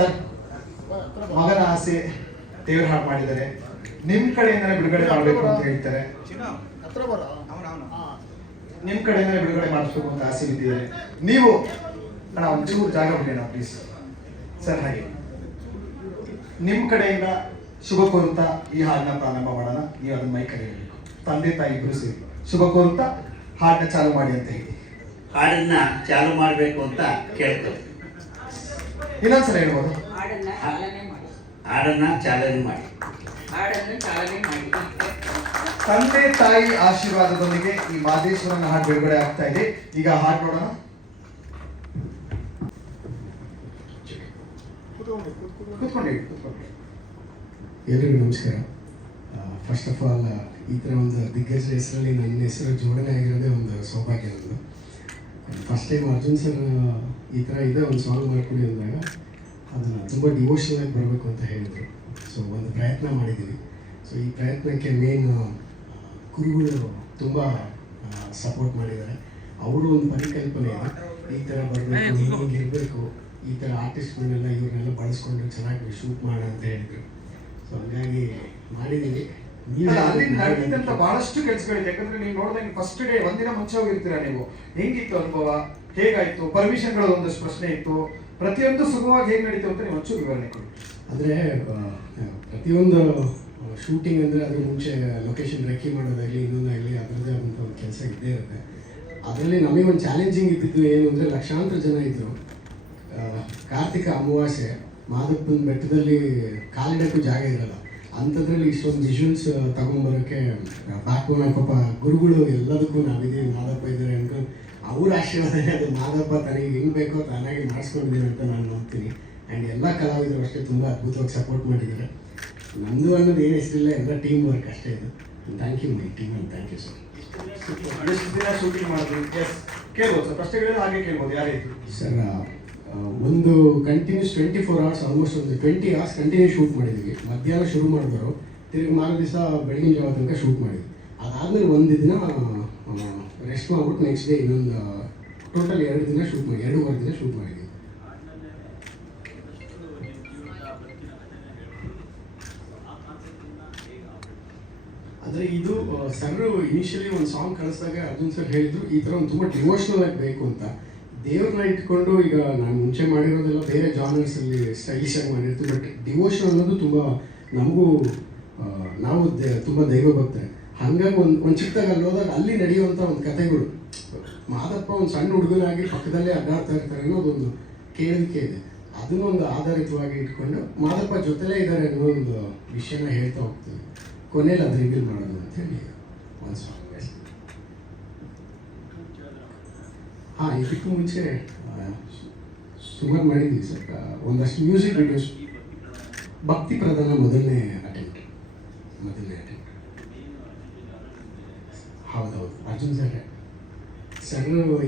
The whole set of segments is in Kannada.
ಸರ್, ಮಗನ ಆಸೆ ದೇವ್ರ ಹಾಡು ಮಾಡಿದ್ದಾರೆ, ನಿಮ್ ಕಡೆಯಿಂದಲೇ ಬಿಡುಗಡೆ ಮಾಡಬೇಕು ಅಂತ ಹೇಳ್ತಾರೆ. ನಿಮ್ ಕಡೆಯಿಂದಲೇ ಬಿಡುಗಡೆ ಮಾಡಿಸ್ಬೇಕು ಅಂತ ಆಸೆ ಬಿದ್ದಿದ್ದಾರೆ. ನೀವು ಅಣ್ಣ ಒಂಚೂರು ಜಾಗ ಬಿಡೋಣ ಪ್ಲೀಸ್ ಸರ್. ಹಾಗೆ ನಿಮ್ ಕಡೆಯಿಂದ ಶುಭ ಕೋರುತ್ತಾ ಈ ಹಾಡನ್ನ ಪ್ರಾರಂಭ ಮಾಡೋಣ. ನೀವು ಅದನ್ನ ಮೈಕಲ್ಲಿ ಹೇಳಬೇಕು. ತಂದೆ ತಾಯಿ ಇಬ್ರು ಸೇರಿ ಶುಭ ಕೋರುತ್ತಾ ಹಾಡನ್ನ ಚಾಲು ಮಾಡಿ ಅಂತ ಹೇಳಿ. ಹಾಡನ್ನ ಚಾಲು ಮಾಡಬೇಕು ಅಂತ ಕೇಳ್ತೇವೆ. ಇನ್ನೊಂದ್ಸಲ ಹೇಳ್ಬೋದು. ಹಾಡನ್ನ ಚಾಲನೆ ಮಾಡಿ. ತಂದೆ ತಾಯಿ ಆಶೀರ್ವಾದದೊಂದಿಗೆ ಈ ಮಾದೇಶ್ವರನ ಹಾಡು ಬಿಡುಗಡೆ ಆಗ್ತಾ ಇದೆ. ಈಗ ಹಾಡು ನೋಡೋಣ. ಕೂತ್ಕೊಂಡು. ಎಲ್ರಿಗೂ ನಮಸ್ಕಾರ. ಫಸ್ಟ್ ಆಫ್ ಆಲ್ ಈ ಥರ ಒಂದು ದಿಗ್ಗಜರ ಹೆಸರಲ್ಲಿ ನನ್ನ ಹೆಸರು ಜೋಡಣೆ ಆಗಿರೋದೇ ಒಂದು ಸೌಭಾಗ್ಯ ನಂದು. ಫಸ್ಟ್ ಟೈಮ್ ಅರ್ಜುನ್ ಸರ್ ಈ ಥರ ಇದೆ ಒಂದು ಸಾಂಗ್ ಮಾಡ್ಕೊಡಿ ಅಂದಾಗ ಅದನ್ನು ತುಂಬ ಡಿವೋಷನಲ್ ಆಗಿ ಬರಬೇಕು ಅಂತ ಹೇಳಿದರು. ಸೊ ಒಂದು ಪ್ರಯತ್ನ ಮಾಡಿದ್ದೀವಿ. ಸೊ ಈ ಪ್ರಯತ್ನಕ್ಕೆ ಮೇನ್ ಗುರುಗಳು ತುಂಬ ಸಪೋರ್ಟ್ ಮಾಡಿದ್ದಾರೆ. ಅವರು ಒಂದು ಪರಿಕಲ್ಪನೆ ಇದೆ, ಈ ಥರ ಬರಬೇಕು, ಹೀಗೆ ಇರಬೇಕು, ಈ ಥರ ಆರ್ಟಿಸ್ಟ್ಗಳನ್ನೆಲ್ಲ ಇವ್ರನ್ನೆಲ್ಲ ಬಳಸ್ಕೊಂಡು ಚೆನ್ನಾಗಿ ಶೂಟ್ ಮಾಡೋಣ ಅಂತ ಹೇಳಿದರು. ಸೊ ಹಂಗಾಗಿ ಮಾಡಿದ್ದೀವಿ. ನಡೆದಿದ್ದಂತ ಬಹಳಷ್ಟು ಕೆಲಸಗಳಿದೆ. ಯಾಕಂದ್ರೆ ನೀವು ನೋಡಿದಂಗೆ ಫಸ್ಟ್ ಡೇ ಒಂದಿನ ಮುಂಚೆ ಹೋಗಿರ್ತೀರಾ ನೀವು. ಹೆಂಗಿತ್ತು ಅನುಭವ, ಹೇಗಾಯ್ತು, ಪರ್ಮಿಷನ್ಗಳು ಒಂದಷ್ಟು ಪ್ರಶ್ನೆ ಇತ್ತು, ಪ್ರತಿಯೊಂದು ಸುಗಮವಾಗಿ ಹೇಗೆ ನಡೀತು ಅಂತ ನೀವು ಒಂಚೂರು ವಿವರಣೆ ಕೊಡಿ. ಅಂದರೆ ಪ್ರತಿಯೊಂದು ಶೂಟಿಂಗ್ ಅಂದರೆ ಅದ್ರ ಮುಂಚೆ ಲೊಕೇಶನ್ ರೆಕ್ಕಿ ಮಾಡೋದಾಗಲಿ ಇನ್ನೊಂದಾಗಲಿ ಅದರದ್ದೇ ಆದಂಥ ಒಂದು ಕೆಲಸ ಇದ್ದೇ ಇರುತ್ತೆ. ಅದರಲ್ಲಿ ನಮಗೆ ಒಂದು ಚಾಲೆಂಜಿಂಗ್ ಇದ್ದಿದ್ದು ಏನು ಅಂದರೆ ಲಕ್ಷಾಂತರ ಜನ ಇದ್ದರು. ಕಾರ್ತಿಕ ಅಮಾವಾಸ್ಯೆ ಮಾದಪ್ಪನ ಬೆಟ್ಟದಲ್ಲಿ ಕಾಲಿಡಕ್ಕೂ ಜಾಗ ಇರಲ್ಲ. ಅಂಥದ್ರಲ್ಲಿ ಇಷ್ಟೊಂದು ವಿಷುವಲ್ಸ್ ತಗೊಂಬರೋಕ್ಕೆ ಬ್ಯಾಕ್ಬೋನ್ ಪಾಪ ಗುರುಗಳು ಎಲ್ಲದಕ್ಕೂ ನಾವಿದ್ದೀವಿ, ಮಾದಪ್ಪ ಇದ್ದಾರೆ ಅನ್ಕೊಂಡು ಅವ್ರ ಆಶೀರ್ವಾದನೇ ಅದು ಮಾದಪ್ಪ ತನಗೆ ಹೆಂಗೆ ಬೇಕೋ ತಾನಾಗಿ ಮಾಡಿಸ್ಕೊಂಡಿದ್ದೀನಿ ಅಂತ ನಾನು ನೋಡ್ತೀನಿ. ಆ್ಯಂಡ್ ಎಲ್ಲ ಕಲಾವಿದರು ಅಷ್ಟೇ ತುಂಬ ಅದ್ಭುತವಾಗಿ ಸಪೋರ್ಟ್ ಮಾಡಿದ್ದಾರೆ. ನಮ್ಮದು ಅನ್ನೋದು ಏನು ಹೆಸರಿಲ್ಲ, ಎಲ್ಲ ಟೀಮ್ ವರ್ಕ್ ಅಷ್ಟೇ ಇದು. Thank you my team and thank you sir. ಎಷ್ಟು ದಿನ ಶೂಟಿಂಗ್ ಮಾಡಿದ್ವಿ? ಎಸ್ ಕೇಳ್ಬೋದು ಸರ್. ಪ್ರಶ್ನೆಗಳು ಹಾಗೆ ಕೇಳ್ಬೋದು. ಯಾರೈತು ಸರ್? ಒಂದು ಕಂಟಿನ್ಯೂಸ್ 24 hours, ಆಲ್ಮೋಸ್ಟ್ ಒಂದು 20 hours ಕಂಟಿನ್ಯೂ ಶೂಟ್ ಮಾಡಿದ್ವಿ. ಮಧ್ಯಾಹ್ನ ಶುರು ಮಾಡಿದ್ರು, ತಿರುಗಿ ಮಾರು ದಿವಸ ಬೆಳಗಿನ ಜಾವ ತನಕ ಶೂಟ್ ಮಾಡಿದ್ವಿ. ಅದಾದಮೇಲೆ ಒಂದು ದಿನ ರೆಸ್ಟ್ ಮಾಡ್ಬಿಟ್ಟು ನೆಕ್ಸ್ಟ್ ಡೇ ಇನ್ನೊಂದು ಟೋಟಲ್ 2 ದಿನ ಶೂಟ್ ಮಾಡಿ 2.5 ದಿನ ಶೂಟ್ ಮಾಡಿದ್ವಿ. ಅಂದರೆ ಇದು ಸರ್ ಇನಿಷಿಯಲಿ ಒಂದು ಸಾಂಗ್ ಕಳಿಸಿದಾಗ ಅರ್ಜುನ್ ಸರ್ ಹೇಳಿದ್ರು ಈ ಥರ ಒಂದು ತುಂಬ ಡಿವೋಷ್ನಲ್ ಆಗಿ ಬೇಕು ಅಂತ. ದೇವ್ರನ್ನ ಇಟ್ಕೊಂಡು ಈಗ ನಾನು ಮುಂಚೆ ಮಾಡಿರೋದೆಲ್ಲ ಬೇರೆ ಜಾನರ್ಸಲ್ಲಿ ಸ್ಟೈಲಿಶ್ ಆಗಿ ಮಾಡಿರ್ತೀವಿ. ಬಟ್ ಡಿವೋಷನ್ ಅನ್ನೋದು ತುಂಬ ನಮಗೂ ನಾವು ತುಂಬ ದೈವ ಭಕ್ತರೆ. ಹಾಗಾಗಿ ಒಂದು ಚಿಕ್ಕದಾಗ ಅಲ್ಲಿ ಹೋದಾಗ ಅಲ್ಲಿ ನಡೆಯುವಂಥ ಒಂದು ಕಥೆಗಳು, ಮಾದಪ್ಪ ಒಂದು ಸಣ್ಣ ಹುಡುಗನಾಗಿ ಪಕ್ಕದಲ್ಲೇ ಅಡ್ಡಾಡ್ತಾ ಇರ್ತಾರೆ ಅನ್ನೋದೊಂದು ಕೇಳಿಕೆ ಇದೆ. ಅದನ್ನೊಂದು ಆಧಾರಿತವಾಗಿ ಇಟ್ಕೊಂಡು ಮಾದಪ್ಪ ಜೊತೆಲೇ ಇದ್ದಾರೆ ಅನ್ನೋ ಒಂದು ವಿಷಯನ ಹೇಳ್ತಾ ಹೋಗ್ತೀವಿ. ಕೊನೆಯಲ್ಲಿ ಅದು ರಿವೀಲ್ ಮಾಡೋದು ಅಂತೇಳಿ ಒಂದು ಸಾಂಗ್. ಹಾಂ, ಇದಕ್ಕೂ ಮುಂಚೆ ಸುಮಾರು ಮಾಡಿದ್ವಿ ಸರ್. ಒಂದಷ್ಟು ಮ್ಯೂಸಿಕ್ ವಿಡಿಯೋಸ್. ಭಕ್ತಿ ಪ್ರಧಾನ ಮೊದಲನೇ ಅಟೆಂಪ್ಟ್. ಹೌದೌದು, ಅರ್ಜುನ್ ಸರ್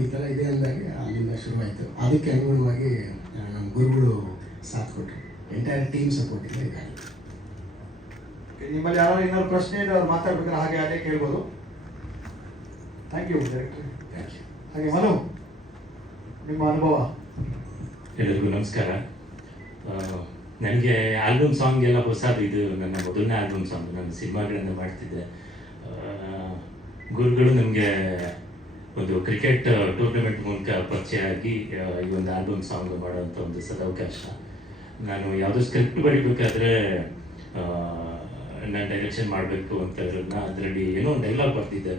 ಈ ಥರ ಇದೆ ಅಂದಾಗೆ ಅಲ್ಲಿಂದ ಶುರುವಾಯಿತು. ಅದಕ್ಕೆ ಅನುಗುಣವಾಗಿ ನಮ್ಮ ಗುರುಗಳು ಸಾಥ್ ಕೊಟ್ಟರು. ಎಂಟೈರ್ ಟೀಮ್ ಸಪೋರ್ಟ್ ಇದೆ ಇದಾಗಿದೆ. ನಿಮ್ಮಲ್ಲಿ ಯಾರು ಏನಾದ್ರು ಪ್ರಶ್ನೆ ಇದೆ ಅವ್ರು ಮಾತಾಡ್ಬೇಕಾದ್ರೆ ಹಾಗೆ ಅದೇ ಕೇಳ್ಬೋದು. Thank you director. Thank you. ಹಾಗೆ ಮನು, ನಿಮ್ಮ ಅನುಭವ? ಎಲ್ಲರಿಗೂ ನಮಸ್ಕಾರ. ನನಗೆ ಆಲ್ಬಮ್ ಸಾಂಗ್ ಎಲ್ಲ ಹೊಸದು. ಇದು ನನ್ನ ಮೊದಲನೇ ಆಲ್ಬಮ್ ಸಾಂಗ್. ನಾನು ಸಿನಿಮಾಗಳನ್ನು ಮಾಡ್ತಿದ್ದೆ. ಗುರುಗಳು ನಮಗೆ ಒಂದು ಕ್ರಿಕೆಟ್ ಟೂರ್ನಮೆಂಟ್ ಮೂಲಕ ಪರಿಚಯ ಆಗಿ ಈ ಒಂದು ಆಲ್ಬಮ್ ಸಾಂಗ್ ಮಾಡೋವಂಥ ಒಂದು ಸದವಕಾಶ. ನಾನು ಯಾವುದೋ ಸ್ಕ್ರಿಪ್ಟ್ ಬರೀಬೇಕಾದ್ರೆ ನಾನು ಡೈರೆಕ್ಷನ್ ಮಾಡಬೇಕು ಅಂತ ಇರೋದನ್ನ ಅದರಲ್ಲಿ ಏನೋ ಒಂದು ಡೈಲಾಗ್ ಬರ್ತಿದ್ದೆ.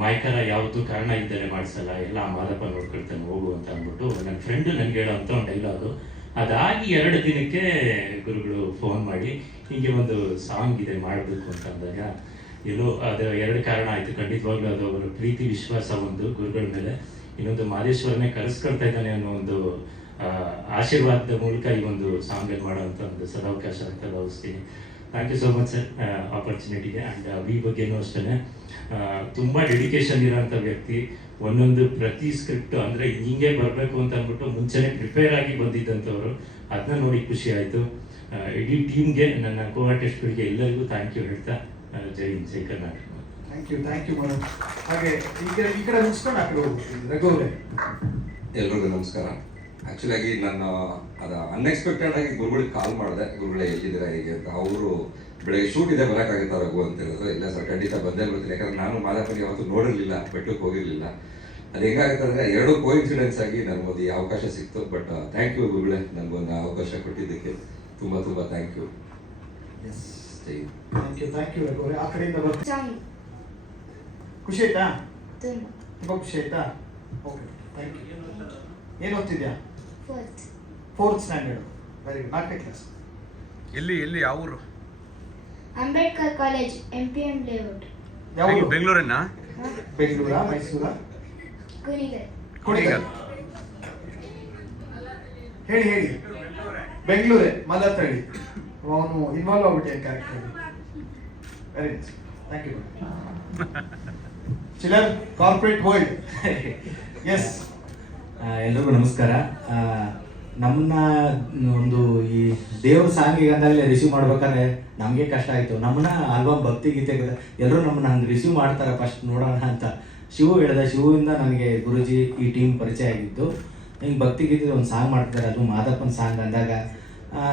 ಮಾಯಕರ ಯಾವತ್ತೂ ಕಾರಣ ಇದ್ದರೆ ಮಾಡಿಸಲ್ಲ, ಎಲ್ಲ ಮಾದಪ್ಪ ನೋಡ್ಕೊಳ್ತಾನೆ ಹೋಗು ಅಂತ ಅಂದ್ಬಿಟ್ಟು ನನ್ನ ಫ್ರೆಂಡು ನನಗೆ ಹೇಳೋವಂಥ ಒಂದು ಡೈಲಾಗು. ಅದಾಗಿ 2 ದಿನಕ್ಕೆ ಗುರುಗಳು ಫೋನ್ ಮಾಡಿ ಹೀಗೆ ಒಂದು ಸಾಂಗ್ ಇದೆ ಮಾಡಬೇಕು ಅಂತ ಅಂದಾಗ ಏನೋ ಅದು 2 ಕಾರಣ ಆಯಿತು. ಖಂಡಿತವಾಗ್ಲೂ ಅದು ಅವರ ಪ್ರೀತಿ ವಿಶ್ವಾಸ ಒಂದು ಗುರುಗಳ ಮೇಲೆ, ಇನ್ನೊಂದು ಮಾದೇಶ್ವರನೇ ಕರೆಸ್ಕೊಳ್ತಾ ಇದ್ದಾನೆ ಅನ್ನೋ ಒಂದು ಆಶೀರ್ವಾದದ ಮೂಲಕ ಈ ಒಂದು ಸಾಂಗ್ ಮಾಡೋವಂಥ ಒಂದು ಸದಾವಕಾಶ ಅಂತ ಭಾವಿಸ್ತೀನಿ. Thank you so much sir ಆಪರ್ಚುನಿಟಿಗೆ. ಆ್ಯಂಡ್ ಅಭಿ ಬಗ್ಗೆನೂ ಅಷ್ಟೇ ತುಂಬ ಡೆಡಿಕೇಶನ್ ಇರೋಂಥ ವ್ಯಕ್ತಿ. ಒಂದೊಂದು ಪ್ರತಿ ಸ್ಕ್ರಿಪ್ಟ್ ಅಂದರೆ ಹಿಂಗೆ ಬರಬೇಕು ಅಂತ ಅಂದ್ಬಿಟ್ಟು ಮುಂಚೆನೇ ಪ್ರಿಪೇರ್ ಆಗಿ ಬಂದಿದ್ದಂಥವ್ರು. ಅದನ್ನ ನೋಡಿ ಖುಷಿ ಆಯಿತು. ಇಡೀ ಟೀಮ್ಗೆ, ನನ್ನ ಕೋ ಆರ್ಟಿಸ್ಟ್ಗಳಿಗೆ ಎಲ್ಲರಿಗೂ ಥ್ಯಾಂಕ್ ಯು ಹೇಳ್ತಾ ಜೈ ಹಿಂದ್, ಜೈ ಕರ್ನಾಟಕ. Thank you madam. ಹಾಗೆ ಈ ಕಡೆ ಮುಗಿಸ್ಕೊಂಡು ಆ ಕಡೆ ಹೋಗ್ಬಿಡ್ತೀನಿ. ರಘು ಅವರೇ. ಎಲ್ರಿಗೂ ನಮಸ್ಕಾರ. ಆ್ಯಕ್ಚುಲಿ ಆಗಿ ನಾನು ಅದು ಅನ್ಎಕ್ಸ್ಪೆಕ್ಟೆಡ್ ಆಗಿ ಗುರುಗಳಿಗೆ ಕಾಲ್ ಮಾಡಿದೆ, ಗುರುಗಳೇ ಎಲ್ಲಿದ್ದೀರಾ ಹೇಗೆ ಅಂತ. ಅವರು ಬೆಳಗ್ಗೆ ಶೂಟ್ ಇದೆ ಬರೋಕ್ಕಾಗುತ್ತಾ ರಘು ಅಂತ ಹೇಳಿದ್ರು. ಇಲ್ಲ ಸರ್ ಖಂಡಿತ ಬಂದೇ ಬರ್ತೀನಿ, ಯಾಕಂದ್ರೆ ನಾನು ಮಾದಪ್ಪನಿಗೆ ಯಾವತ್ತೂ ನೋಡಿರಲಿಲ್ಲ, ಬೆಟ್ಟಕ್ಕೆ ಹೋಗಿರಲಿಲ್ಲ. ಅದು ಹೆಂಗಾಗುತ್ತೆ ಅಂದರೆ ಎರಡು ಕೋಇನ್ಸಿಡೆನ್ಸ್ ಆಗಿ ನನಗೊಂದು ಈ ಅವಕಾಶ ಸಿಕ್ತು. ಬಟ್ ಥ್ಯಾಂಕ್ ಯು ಗುರುಗಳೇ, ನನಗೊಂದು ಅವಕಾಶ ಕೊಟ್ಟಿದ್ದಕ್ಕೆ ತುಂಬ ತುಂಬ ಥ್ಯಾಂಕ್ ಯು. ಎಸ್ ಜೈ ಥ್ಯಾಂಕ್ ಯು ರಘು ಅವರೇ. ಆ ಕಡೆಯಿಂದ ಬರ್ತೀನಿ. ಜಾಲಿ ಖುಷಿ ಆಯ್ತಾ? ತುಂಬ ತುಂಬ ಖುಷಿ ಆಯ್ತಾ? Okay thank you. ಏನು ಓದ್ತಿದ್ಯಾ? Fourth 4th standard. Very good. 4ನೇ ಕ್ಲಾಸ್. ಎಲ್ಲಿ ಯಾವ ಊರು? ಅಂಬೇಡ್ಕರ್ ಕಾಲೇಜ್ MPM ಲೇಔಟ್ ಯಾವ ಊರು? ಬೆಂಗಳೂರಿನ? ಬೆಂಗಳೂರಾ ಮೈಸೂರಾ? ಕುಣಿಗಲ್ ಕುಣಿಗಲ್. ಹೇಳಿ ಬೆಂಗಳೂರೇ ಮಾತಾಡ್ತಾಳಿ. ಅವನು ಇನ್ವಾಲ್ವ್ ಆಗ್ಬಿಟ್ಟೆ character. Very nice. Thank you. Chillar corporate world. Yes. ಎಲ್ರಿಗೂ ನಮಸ್ಕಾರ. ನಮ್ಮನ್ನ ಒಂದು ಈ ದೇವ್ರ ಸಾಂಗಿಗೆ ಅಂದಾಗಲೇ ರಿಸೀವ್ ಮಾಡ್ಬೇಕಾದ್ರೆ ನಮಗೆ ಕಷ್ಟ ಆಯಿತು. ನಮ್ಮನ್ನ ಆಲ್ಬಮ್ ಭಕ್ತಿಗೀತೆ ಎಲ್ಲರೂ ನಮ್ಮನ್ನ ಹಂಗೆ ರಿಸೀವ್ ಮಾಡ್ತಾರೆ ಫಸ್ಟ್ ನೋಡೋಣ ಅಂತ ಶಿವು ಹೇಳಿದ. ಶಿವುವಿಂದ ನನಗೆ ಗುರುಜಿ ಈ ಟೀಮ್ ಪರಿಚಯ ಆಗಿದ್ದು. ಹಿಂಗೆ ಭಕ್ತಿಗೀತೆ ಒಂದು ಸಾಂಗ್ ಮಾಡ್ತಾರೆ, ಅದು ಮಾದಪ್ಪನ ಸಾಂಗ್ ಅಂದಾಗ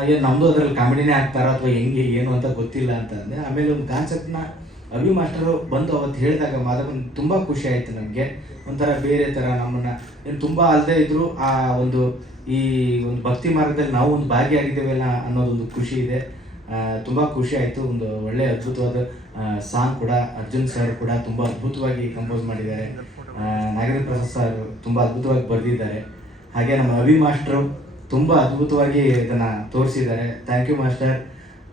ಏನು ನಮ್ಮದು ಅದರಲ್ಲಿ ಕಾಮಿಡಿನೇ ಹಾಕ್ತಾರೋ ಅಥವಾ ಹೆಂಗೆ ಏನು ಅಂತ ಗೊತ್ತಿಲ್ಲ ಅಂತ ಅಂದೆ. ಆಮೇಲೆ ಒಂದು ಕಾನ್ಸೆಪ್ಟ್ನ ಅಭಿ ಮಾಸ್ಟರು ಬಂದು ಅವತ್ತು ಹೇಳಿದಾಗ ಮಾದಪ್ಪನ ತುಂಬ ಖುಷಿ ಆಯಿತು ನನಗೆ. ಒಂಥರ ಬೇರೆ ಥರ ನಮ್ಮನ್ನು ಏನು ತುಂಬ ಅಲ್ಲದೆ ಇದ್ದರೂ ಆ ಒಂದು ಈ ಒಂದು ಭಕ್ತಿ ಮಾರ್ಗದಲ್ಲಿ ನಾವು ಒಂದು ಭಾಗಿಯಾಗಿದ್ದೇವಲ್ಲ ಅನ್ನೋದೊಂದು ಖುಷಿ ಇದೆ. ತುಂಬ ಖುಷಿ ಆಯಿತು. ಒಂದು ಒಳ್ಳೆಯ ಅದ್ಭುತವಾದ ಸಾಂಗ್ ಕೂಡ ಅರ್ಜುನ್ ಸರ್ ಕೂಡ ತುಂಬ ಅದ್ಭುತವಾಗಿ ಕಂಪೋಸ್ ಮಾಡಿದ್ದಾರೆ. ನಾಗೇಂದ್ರ ಪ್ರಸಾದ್ ಸರ್ ತುಂಬ ಅದ್ಭುತವಾಗಿ ಬರೆದಿದ್ದಾರೆ. ಹಾಗೆ ನಮ್ಮ ಅಭಿ ಮಾಸ್ಟ್ರು ತುಂಬ ಅದ್ಭುತವಾಗಿ ಇದನ್ನು ತೋರಿಸಿದ್ದಾರೆ. Thank you master.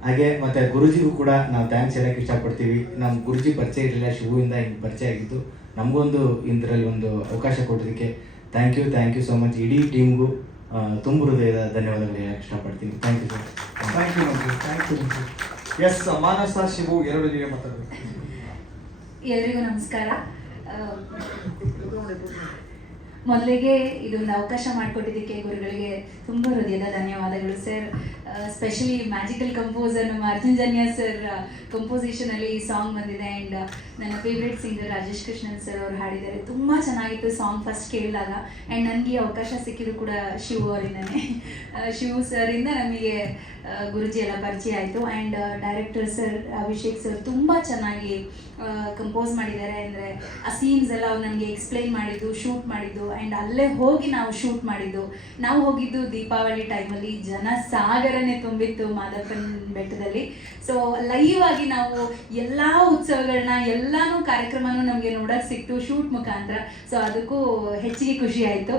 ಹಾಗೆ ಮತ್ತು ಗುರುಜಿಗೂ ಕೂಡ ನಾವು ಥ್ಯಾಂಕ್ಸ್ ಹೇಳೋಕ್ಕೆ ಇಷ್ಟಪಡ್ತೀವಿ. ನಮ್ಮ ಗುರುಜಿ ಪರಿಚಯ ಇರಲಿಲ್ಲ, ಶಿವುವಿಂದ ಹಿಂಗೆ ಪರಿಚಯ ಆಗಿದ್ದು. ನಮಗೊಂದು ಇದರಲ್ಲಿ ಒಂದು ಅವಕಾಶ ಕೊಡೋದಕ್ಕೆ ಥ್ಯಾಂಕ್ ಯು ಸೋ ಮಚ್. ಇಡೀ ಟೀಮ್ಗೂ ತುಂಬ ಹೃದಯದ ಧನ್ಯವಾದಗಳು ಹೇಳಕ್ಕೆ ಇಷ್ಟಪಡ್ತೀನಿ. Thank you sir. Thank you. Yes Manasa Shivu ಎರಡು ನೀವೇ ಮಾತಾಡಬೇಕು. ಎಲ್ರಿಗೂ ನಮಸ್ಕಾರ. ಮೊದಲಿಗೆ ಇದೊಂದು ಅವಕಾಶ ಮಾಡಿಕೊಟ್ಟಿದ್ದಕ್ಕೆ ಗುರುಗಳಿಗೆ ತುಂಬ ಹೃದಯದ ಧನ್ಯವಾದಗಳು ಸರ್. ಸ್ಪೆಷಲಿ ಮ್ಯಾಜಿಕಲ್ ಕಂಪೋಸರ್ ನಮ್ಮ ಅರ್ಜುನ್ ಜನ್ಯ ಸರ್ ಕಂಪೋಸಿಷನಲ್ಲಿ ಈ ಸಾಂಗ್ ಬಂದಿದೆ. ಆ್ಯಂಡ್ ನನ್ನ favourite singer Rajesh Krishnan sir ಅವರು ಹಾಡಿದ್ದಾರೆ. ತುಂಬ ಚೆನ್ನಾಗಿತ್ತು ಸಾಂಗ್ ಫಸ್ಟ್ ಕೇಳಿದಾಗ. ಆ್ಯಂಡ್ ನನಗೆ ಅವಕಾಶ ಸಿಕ್ಕಿದ್ದು ಕೂಡ ಶಿವು ಅವರಿಂದನೇ. ಶಿವು ಸರಿಂದ ನಮಗೆ ಗುರುಜಿ ಎಲ್ಲ ಪರಿಚಯ ಆಯಿತು. And director sir Abhishek sir ತುಂಬ ಚೆನ್ನಾಗಿ ಕಂಪೋಸ್ ಮಾಡಿದ್ದಾರೆ. ಅಂದರೆ ಆ ಸೀನ್ಸ್ ಎಲ್ಲ ಅವ್ರು ನನಗೆ ಎಕ್ಸ್ಪ್ಲೈನ್ ಮಾಡಿದ್ದು, ಶೂಟ್ ಮಾಡಿದ್ದು. ಆ್ಯಂಡ್ ಅಲ್ಲೇ ಹೋಗಿ ನಾವು ಶೂಟ್ ಮಾಡಿದ್ದು. ನಾವು ಹೋಗಿದ್ದು ದೀಪಾವಳಿ ಟೈಮಲ್ಲಿ, ಜನ ಸಾಗರನೇ ತುಂಬಿತ್ತು ಮಾದಪ್ಪನ ಬೆಟ್ಟದಲ್ಲಿ. ಸೊ ಲೈವ್ ಆಗಿ ನಾವು ಎಲ್ಲ ಉತ್ಸವಗಳನ್ನ ಎಲ್ಲಾನು ಕಾರ್ಯಕ್ರಮನೂ ನಮಗೆ ನೋಡೋಕ್ಕೆ ಸಿಕ್ತು ಶೂಟ್ ಮುಖಾಂತರ. ಸೊ ಅದಕ್ಕೂ ಹೆಚ್ಚಿಗೆ ಖುಷಿ ಆಯಿತು.